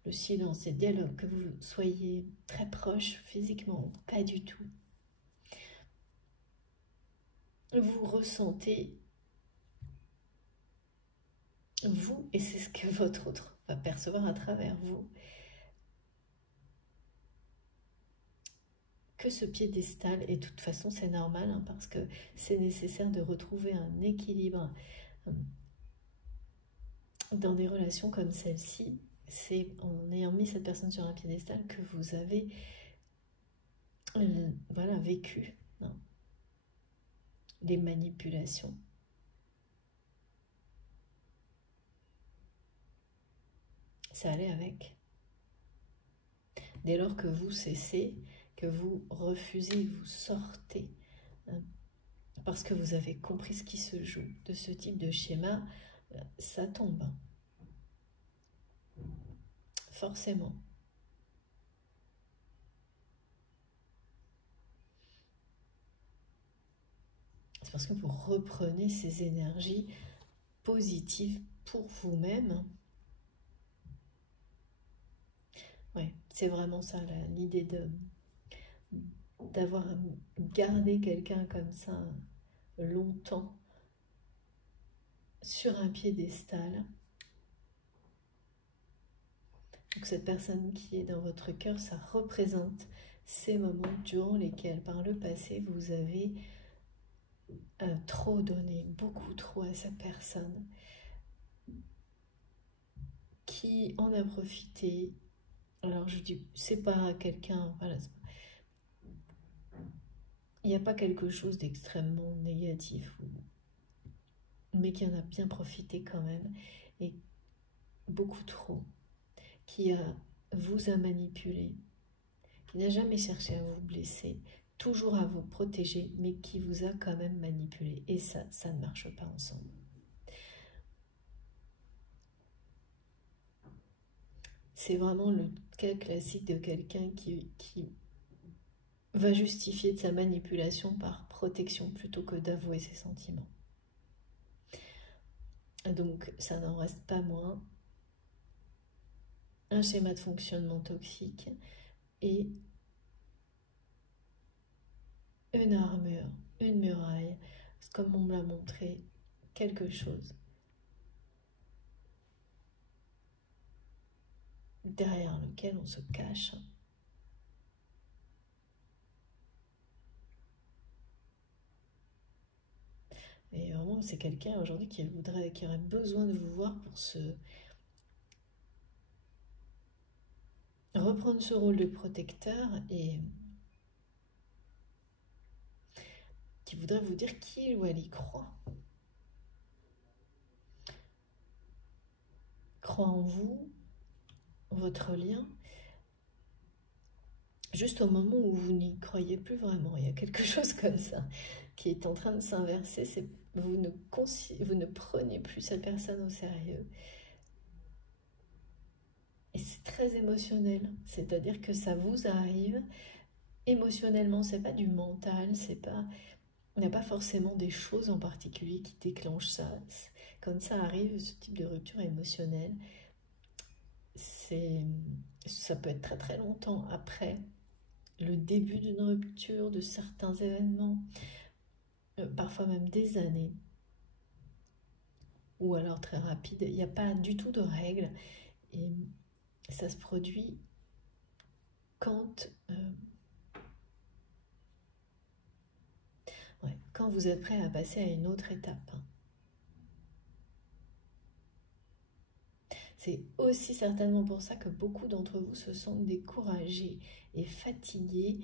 le silence, les dialogues, que vous soyez très proche physiquement, pas du tout. Vous ressentez, vous, et c'est ce que votre va percevoir à travers vous, que ce piédestal, et de toute façon c'est normal, hein, parce que c'est nécessaire de retrouver un équilibre dans des relations comme celle-ci. C'est en ayant mis cette personne sur un piédestal que vous avez voilà, vécu, hein, les manipulations. Ça allait avec. Dès lors que vous cessez, que vous refusez, vous sortez, hein, parce que vous avez compris ce qui se joue de ce type de schéma, ça tombe. Forcément. C'est parce que vous reprenez ces énergies positives pour vous-même. Ouais, c'est vraiment ça, l'idée d'avoir gardé quelqu'un comme ça longtemps sur un piédestal. Donc cette personne qui est dans votre cœur, ça représente ces moments durant lesquels, par le passé, vous avez trop donné, beaucoup trop à cette personne, qui en a profité. Alors je dis, c'est pas quelqu'un, voilà, il n'y a pas quelque chose d'extrêmement négatif, mais qui en a bien profité quand même, et beaucoup trop, qui vous a manipulé, qui n'a jamais cherché à vous blesser, toujours à vous protéger, mais qui vous a quand même manipulé. Et ça ne marche pas ensemble. C'est vraiment le cas classique de quelqu'un qui va justifier de sa manipulation par protection plutôt que d'avouer ses sentiments. Donc ça n'en reste pas moins un schéma de fonctionnement toxique et une armure, une muraille, comme on me l'a montré, quelque chose derrière lequel on se cache. Et vraiment, c'est quelqu'un aujourd'hui qui aurait besoin de vous voir pour reprendre ce rôle de protecteur et qui voudrait vous dire qu'il ou elle y croit. Croit en vous, votre lien, juste au moment où vous n'y croyez plus vraiment. Il y a quelque chose comme ça qui est en train de s'inverser. Vous ne prenez plus cette personne au sérieux. Et c'est très émotionnel. C'est-à-dire que ça vous arrive émotionnellement. C'est pas du mental, il n'y a pas forcément des choses en particulier qui déclenchent ça. Quand ça arrive, ce type de rupture émotionnelle, ça peut être très très longtemps après le début d'une rupture, de certains événements, parfois même des années, ou alors très rapide. Il n'y a pas du tout de règles, et ça se produit quand vous êtes prêt à passer à une autre étape. C'est aussi certainement pour ça que beaucoup d'entre vous se sentent découragés et fatigués.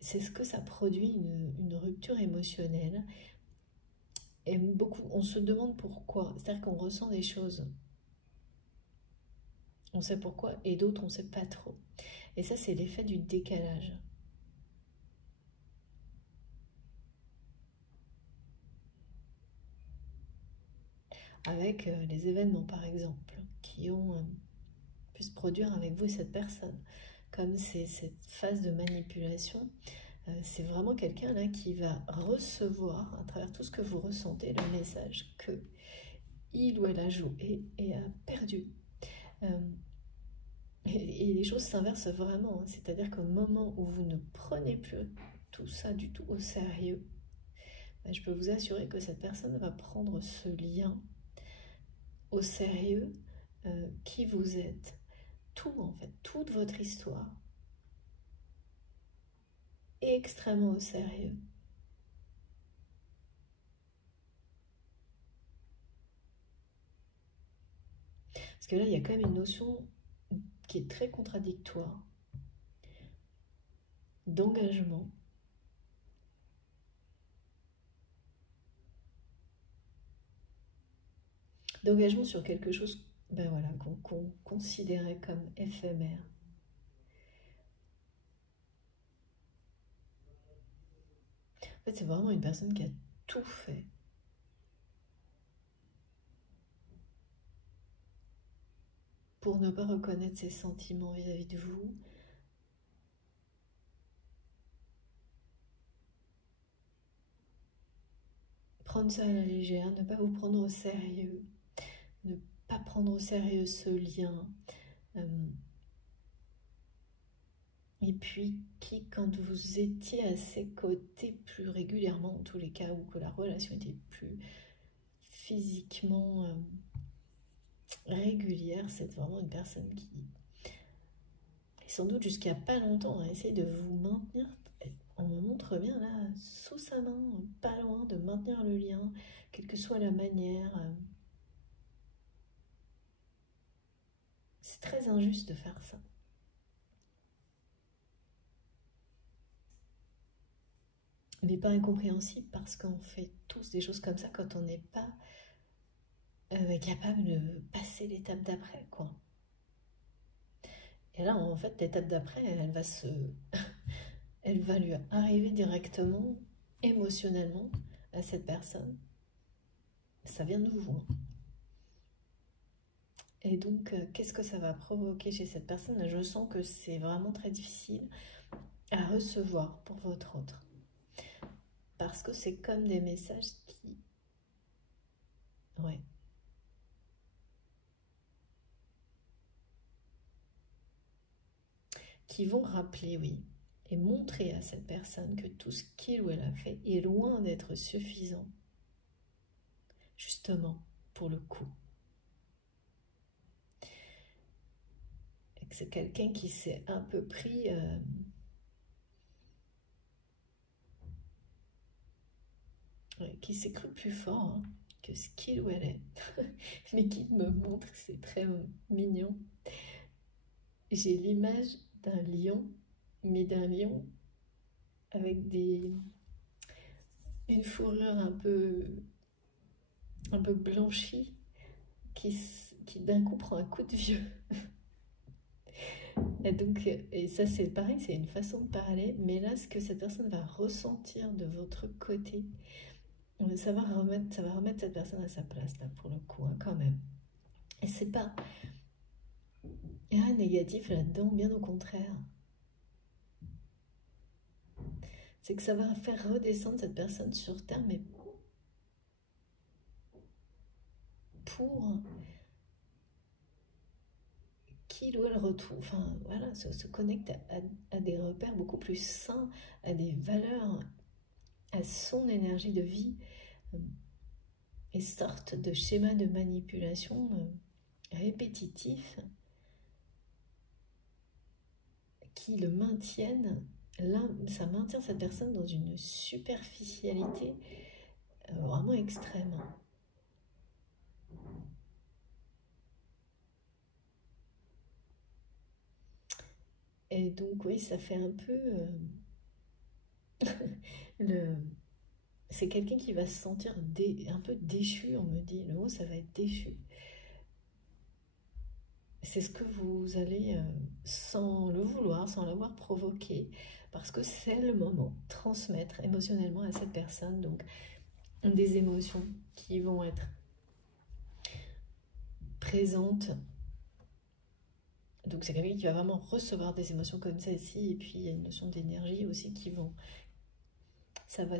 C'est ce que ça produit, une rupture émotionnelle. Et beaucoup, on se demande pourquoi. C'est-à-dire qu'on ressent des choses. On sait pourquoi, et d'autres, on ne sait pas trop. Et ça, c'est l'effet du décalage. Avec les événements, par exemple, qui ont pu se produire avec vous et cette personne. Comme c'est cette phase de manipulation, c'est vraiment quelqu'un là qui va recevoir, à travers tout ce que vous ressentez, le message que il ou elle a joué et a perdu. Et les choses s'inversent vraiment, hein. C'est-à-dire qu'au moment où vous ne prenez plus tout ça du tout au sérieux, je peux vous assurer que cette personne va prendre ce lien au sérieux qui vous êtes, tout en fait, toute votre histoire est extrêmement au sérieux. Parce que là, il y a quand même une notion qui est très contradictoire d'engagement. D'engagement sur quelque chose ben voilà, qu'on considérait comme éphémère. En fait, c'est vraiment une personne qui a tout fait pour ne pas reconnaître ses sentiments vis-à-vis de vous. Prendre ça à la légère, ne pas vous prendre au sérieux, ne pas prendre au sérieux ce lien. Et puis qui, quand vous étiez à ses côtés plus régulièrement, en tous les cas où que la relation était plus physiquement régulière, c'est vraiment une personne qui, sans doute jusqu'à pas longtemps, a essayé de vous maintenir. On me montre bien là, sous sa main, pas loin, de maintenir le lien, quelle que soit la manière. C'est très injuste de faire ça. Mais pas incompréhensible parce qu'on fait tous des choses comme ça quand on n'est pas capable de passer l'étape d'après, quoi. Et là, en fait, l'étape d'après, elle va lui arriver directement, émotionnellement, à cette personne. Ça vient de vous. Et donc, qu'est-ce que ça va provoquer chez cette personne? Je sens que c'est vraiment très difficile à recevoir pour votre autre. Parce que c'est comme des messages qui... Ouais. Qui vont rappeler, oui, et montrer à cette personne que tout ce qu'il ou elle a fait est loin d'être suffisant, justement, pour le coup. Et que c'est quelqu'un qui s'est un peu pris... qui s'est cru plus fort hein, que ce qu'il ou elle est. Mais qui me montre, c'est très mignon. J'ai l'image d'un lion, mais d'un lion avec une fourrure un peu blanchie qui d'un coup prend un coup de vieux. Et donc, et ça c'est pareil, c'est une façon de parler, mais là ce que cette personne va ressentir de votre côté, ça va remettre cette personne à sa place là pour le coup, hein, quand même. Et c'est pas, il n'y a rien de négatif là-dedans, bien au contraire. C'est que ça va faire redescendre cette personne sur terre, mais pour qu'il ou elle retrouve, enfin voilà, se connecte à des repères beaucoup plus sains, à des valeurs, à son énergie de vie, et sorte de schéma de manipulation répétitif qui le maintiennent, là, ça maintient cette personne dans une superficialité vraiment extrême. Et donc oui, ça fait un peu c'est quelqu'un qui va se sentir un peu déchu, on me dit, le mot ça va être déchu. C'est ce que vous allez, sans le vouloir, sans l'avoir provoqué, parce que c'est le moment, transmettre émotionnellement à cette personne, donc des émotions qui vont être présentes. Donc c'est quelqu'un qui va vraiment recevoir des émotions comme celle-ci, et puis il y a une notion d'énergie aussi qui vont... Ça va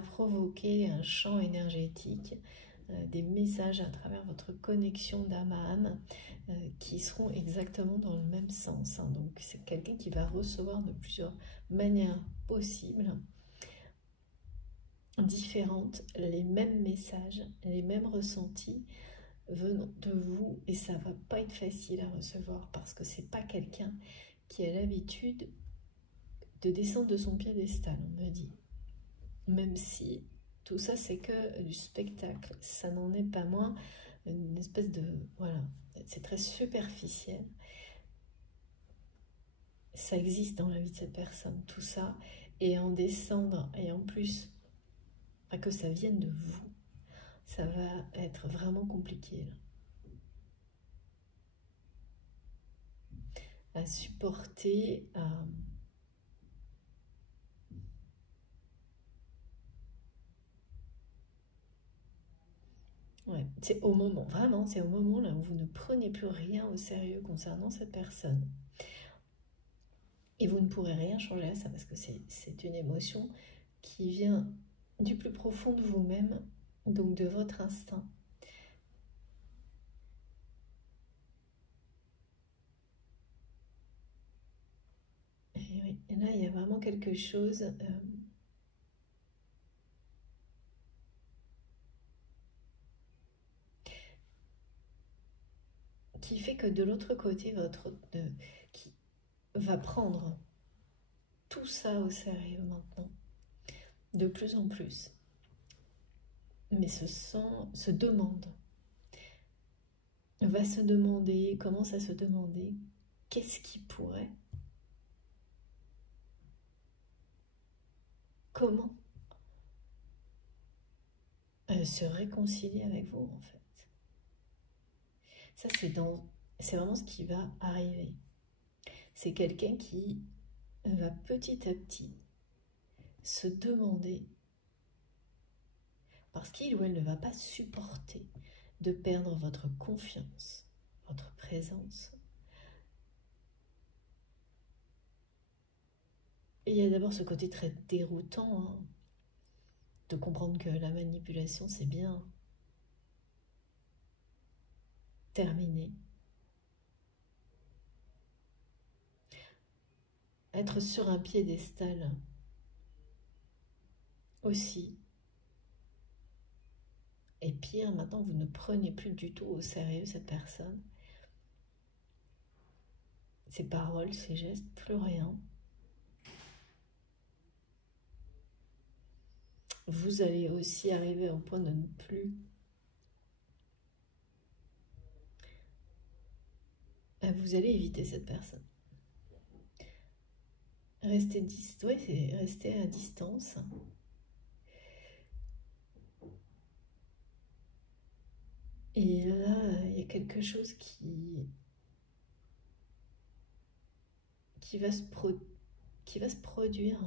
provoquer un champ énergétique, des messages à travers votre connexion d'âme à âme qui seront exactement dans le même sens. Hein. Donc c'est quelqu'un qui va recevoir de plusieurs manières possibles différentes, les mêmes messages, les mêmes ressentis venant de vous, et ça va pas être facile à recevoir parce que c'est pas quelqu'un qui a l'habitude de descendre de son piédestal, on me dit. Même si tout ça c'est que du spectacle, ça n'en est pas moins une espèce de... Voilà, c'est très superficiel. Ça existe dans la vie de cette personne, tout ça, et en descendre, et en plus, que ça vienne de vous, ça va être vraiment compliqué là, à supporter, ouais, c'est au moment, vraiment, c'est au moment là où vous ne prenez plus rien au sérieux concernant cette personne. Et vous ne pourrez rien changer à ça parce que c'est une émotion qui vient du plus profond de vous-même, donc de votre instinct. Et oui, et là, il y a vraiment quelque chose... qui fait que de l'autre côté, qui va prendre tout ça au sérieux maintenant, de plus en plus, mais se demande, va se demander, commence à se demander, qu'est-ce qui pourrait, comment se réconcilier avec vous en fait. Ça c'est vraiment ce qui va arriver. C'est quelqu'un qui va petit à petit se demander, parce qu'il ou elle ne va pas supporter de perdre votre confiance, votre présence. Et il y a d'abord ce côté très déroutant, hein, de comprendre que la manipulation, c'est bien terminé. Être sur un piédestal aussi. Et pire, maintenant, vous ne prenez plus du tout au sérieux cette personne. Ses paroles, ses gestes, plus rien. Vous allez aussi arriver au point de ne plus... Vous allez éviter cette personne. Rester à distance. Et là, il y a quelque chose qui va se produire.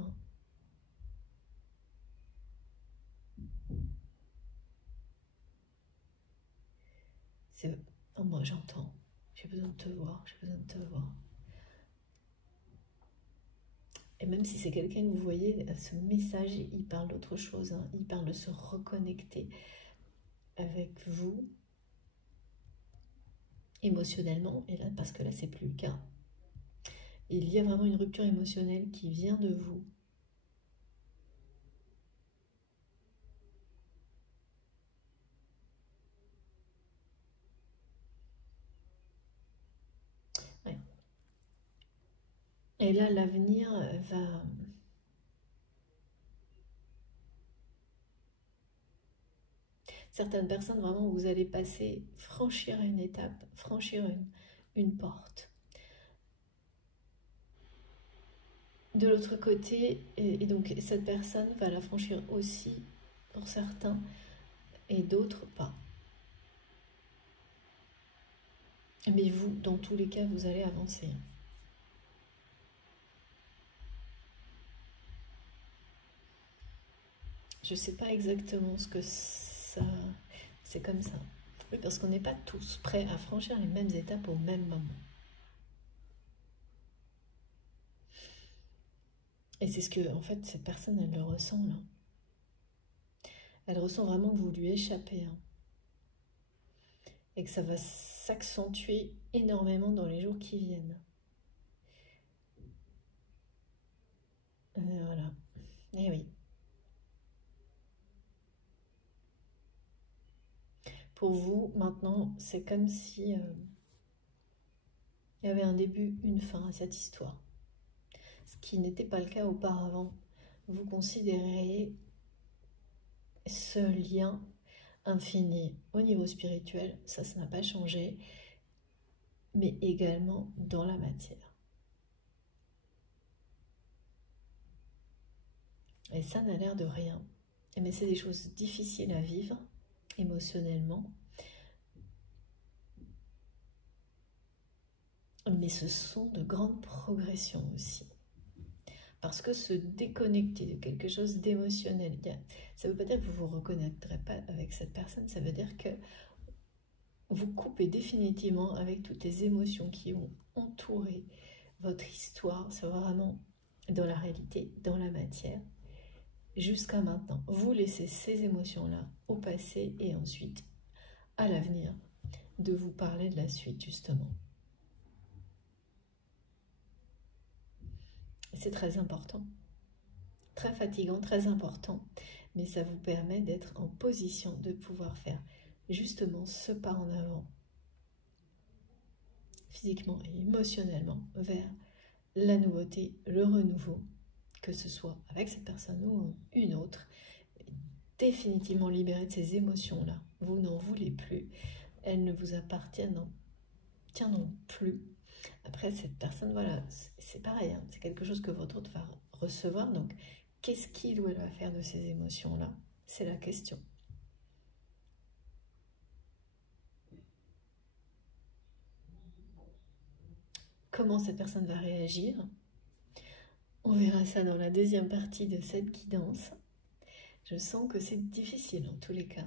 C'est... Oh, moi j'entends. J'ai besoin de te voir, j'ai besoin de te voir. Et même si c'est quelqu'un que vous voyez, ce message, il parle d'autre chose. Hein. Il parle de se reconnecter avec vous émotionnellement. Et là, parce que là, c'est plus le cas. Il y a vraiment une rupture émotionnelle qui vient de vous. Ouais. Et là, l'avenir va... Certaines personnes, vraiment, vous allez franchir une étape, franchir une porte. De l'autre côté, et donc cette personne va la franchir aussi pour certains, et d'autres pas. Mais vous, dans tous les cas, vous allez avancer. Je sais pas exactement ce que ça... C'est comme ça. Oui, parce qu'on n'est pas tous prêts à franchir les mêmes étapes au même moment. Et c'est ce que, en fait, cette personne, elle le ressent, là. Elle ressent vraiment que vous lui échappez. Hein. Et que ça va s'accentuer énormément dans les jours qui viennent. Voilà. Et oui. Pour vous, maintenant, c'est comme si il y avait un début, une fin à cette histoire. Ce qui n'était pas le cas auparavant. Vous considérez ce lien infini au niveau spirituel, ça n'a pas changé, mais également dans la matière. Et ça n'a l'air de rien. Mais c'est des choses difficiles à vivre émotionnellement. Mais ce sont de grandes progressions aussi. Parce que se déconnecter de quelque chose d'émotionnel, ça ne veut pas dire que vous ne vous reconnaîtrez pas avec cette personne, ça veut dire que vous coupez définitivement avec toutes les émotions qui ont entouré votre histoire. C'est vraiment dans la réalité, dans la matière, jusqu'à maintenant. Vous laissez ces émotions-là au passé et ensuite, à l'avenir, de vous parler de la suite, justement. C'est très important, très fatigant, très important, mais ça vous permet d'être en position de pouvoir faire justement ce pas en avant, physiquement et émotionnellement, vers la nouveauté, le renouveau, que ce soit avec cette personne ou une autre. Définitivement libéré de ces émotions-là, vous n'en voulez plus, elles ne vous appartiennent plus. Après, cette personne, voilà, c'est pareil, hein, c'est quelque chose que votre autre va recevoir, donc qu'est-ce qu'il ou elle va faire de ces émotions-là? C'est la question. Comment cette personne va réagir? On verra ça dans la deuxième partie de cette guidance. Je sens que c'est difficile en tous les cas.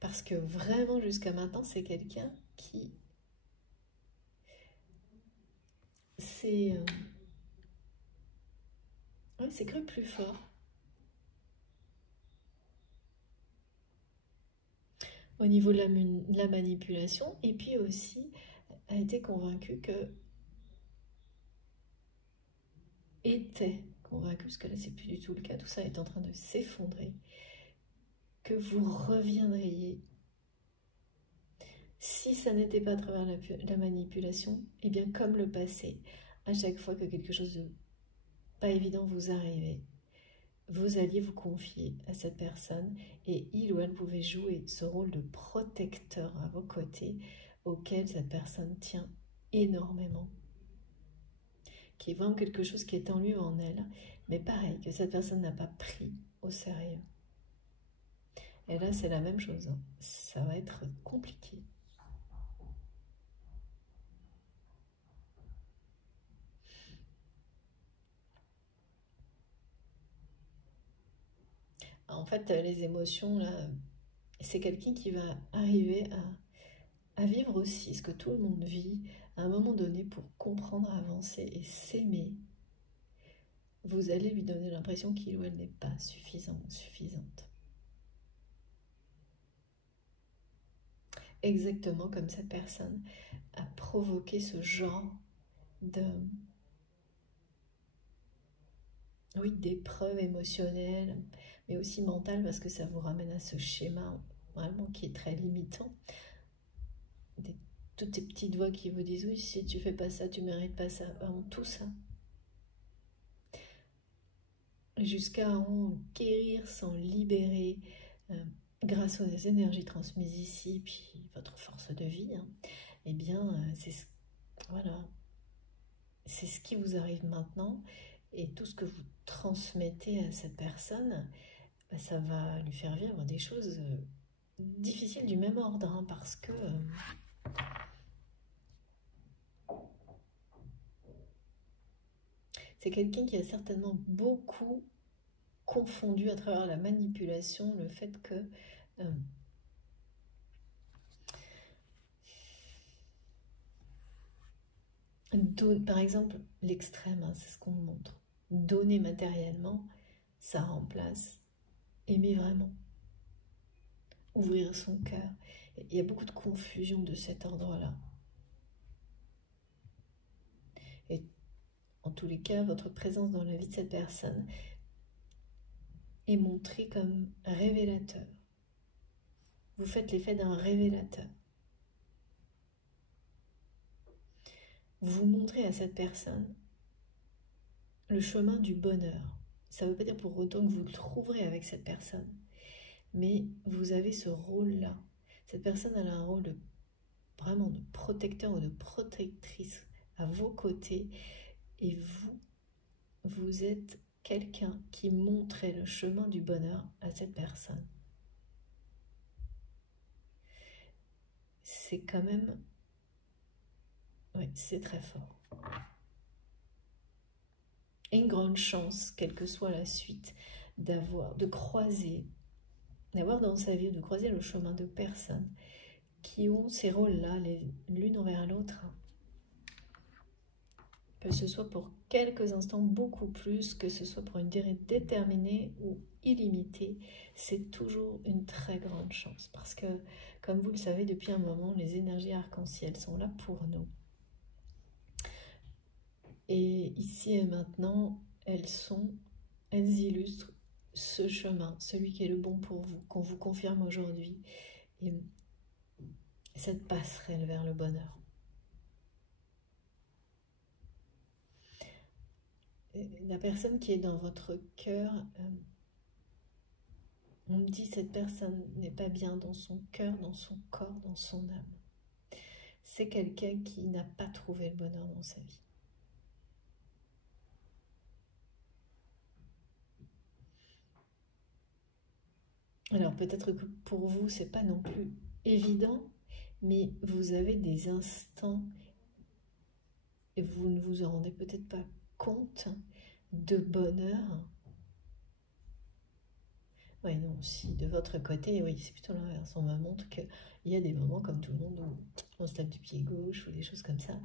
Parce que vraiment, jusqu'à maintenant, c'est quelqu'un qui s'est cru plus fort. Au niveau de la manipulation, et puis aussi a été convaincu que parce que là c'est plus du tout le cas, tout ça est en train de s'effondrer, que vous reviendriez, si ça n'était pas à travers la manipulation, et bien comme le passé, à chaque fois que quelque chose de pas évident vous arrivait, vous alliez vous confier à cette personne et il ou elle pouvait jouer ce rôle de protecteur à vos côtés auquel cette personne tient énormément, qui est vraiment quelque chose qui est en lui ou en elle, mais pareil, que cette personne n'a pas pris au sérieux. Et là, c'est la même chose, hein. Ça va être compliqué. En fait, les émotions, là, c'est quelqu'un qui va arriver à vivre aussi ce que tout le monde vit à un moment donné pour comprendre, avancer et s'aimer. Vous allez lui donner l'impression qu'il ou elle n'est pas suffisant ou suffisante. Exactement comme cette personne a provoqué ce genre d'épreuve émotionnelle, mais aussi mentale, parce que ça vous ramène à ce schéma vraiment qui est très limitant. Toutes ces petites voix qui vous disent oui, si tu fais pas ça, tu mérites pas ça, vraiment tout ça. Jusqu'à en guérir, s'en libérer grâce aux énergies transmises ici, puis votre force de vie, hein, eh bien, voilà, c'est ce qui vous arrive maintenant, et tout ce que vous transmettez à cette personne, bah, ça va lui faire vivre des choses difficiles du même ordre, hein, parce que c'est quelqu'un qui a certainement beaucoup confondu à travers la manipulation le fait que par exemple, l'extrême, hein, c'est ce qu'on montre. Donner matériellement, ça remplace aimer vraiment. Ouvrir son cœur. Il y a beaucoup de confusion de cet ordre-là. Et en tous les cas, votre présence dans la vie de cette personne est montré comme révélateur. Vous faites l'effet d'un révélateur. Vous montrez à cette personne le chemin du bonheur. Ça ne veut pas dire pour autant que vous le trouverez avec cette personne, mais vous avez ce rôle-là. Cette personne elle a un rôle vraiment de protecteur ou de protectrice à vos côtés, et vous êtes quelqu'un qui montrait le chemin du bonheur à cette personne. C'est quand même... Oui, c'est très fort. Et une grande chance, quelle que soit la suite, d'avoir dans sa vie, de croiser le chemin de personnes qui ont ces rôles-là, l'une envers l'autre. Que ce soit pour quelques instants, beaucoup plus, que ce soit pour une durée déterminée ou illimitée, c'est toujours une très grande chance. Parce que, comme vous le savez, depuis un moment, les énergies arc-en-ciel sont là pour nous. Et ici et maintenant, elles illustrent ce chemin, celui qui est le bon pour vous, qu'on vous confirme aujourd'hui. Et cette passerelle vers le bonheur. La personne qui est dans votre cœur, on me dit cette personne n'est pas bien dans son cœur, dans son corps, dans son âme. C'est quelqu'un qui n'a pas trouvé le bonheur dans sa vie. Alors peut-être que pour vous, c'est pas non plus évident, mais vous avez des instants et vous ne vous en rendez peut-être pas compte de bonheur. Oui, non, si de votre côté, oui, c'est plutôt l'inverse. On me montre qu'il y a des moments comme tout le monde où on se tape du pied gauche ou des choses comme ça.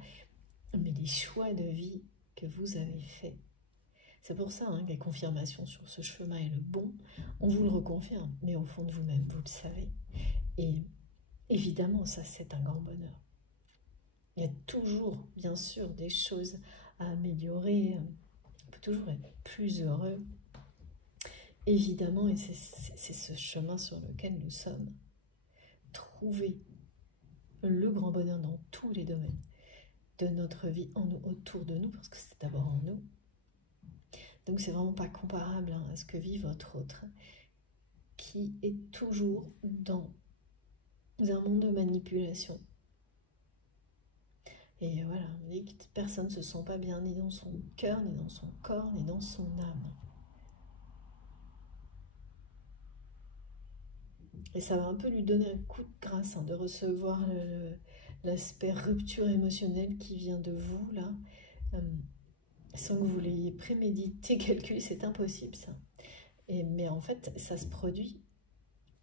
Mais les choix de vie que vous avez faits, c'est pour ça que la confirmation sur ce chemin est le bon. On vous le reconfirme, mais au fond de vous-même, vous le savez. Et évidemment, ça, c'est un grand bonheur. Il y a toujours, bien sûr, des choses à améliorer. On peut toujours être plus heureux. Évidemment, et c'est ce chemin sur lequel nous sommes. Trouver le grand bonheur dans tous les domaines de notre vie, autour de nous, parce que c'est d'abord en nous. Donc c'est vraiment pas comparable à ce que vit votre autre, qui est toujours dans un monde de manipulation. Et voilà, on dit que personne ne se sent pas bien, ni dans son cœur, ni dans son corps, ni dans son âme. Et ça va un peu lui donner un coup de grâce de recevoir l'aspect rupture émotionnelle qui vient de vous, là, sans que vous l'ayez prémédité, calculé, c'est impossible ça. Mais en fait, ça se produit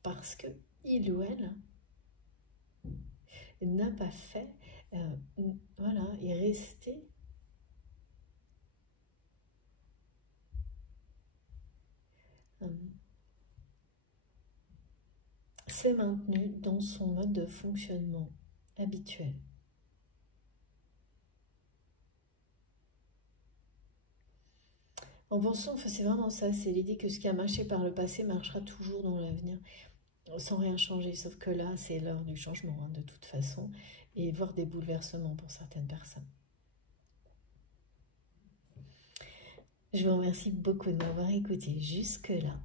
parce que il ou elle n'a pas fait, voilà, est resté s'est maintenu dans son mode de fonctionnement habituel. En pensant, enfin, c'est vraiment ça, c'est l'idée que ce qui a marché par le passé marchera toujours dans l'avenir, sans rien changer, sauf que là, c'est l'heure du changement, de toute façon, et voire des bouleversements pour certaines personnes. Je vous remercie beaucoup de m'avoir écouté jusque-là.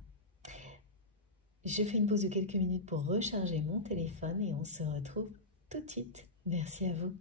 Je fais une pause de quelques minutes pour recharger mon téléphone et on se retrouve tout de suite. Merci à vous.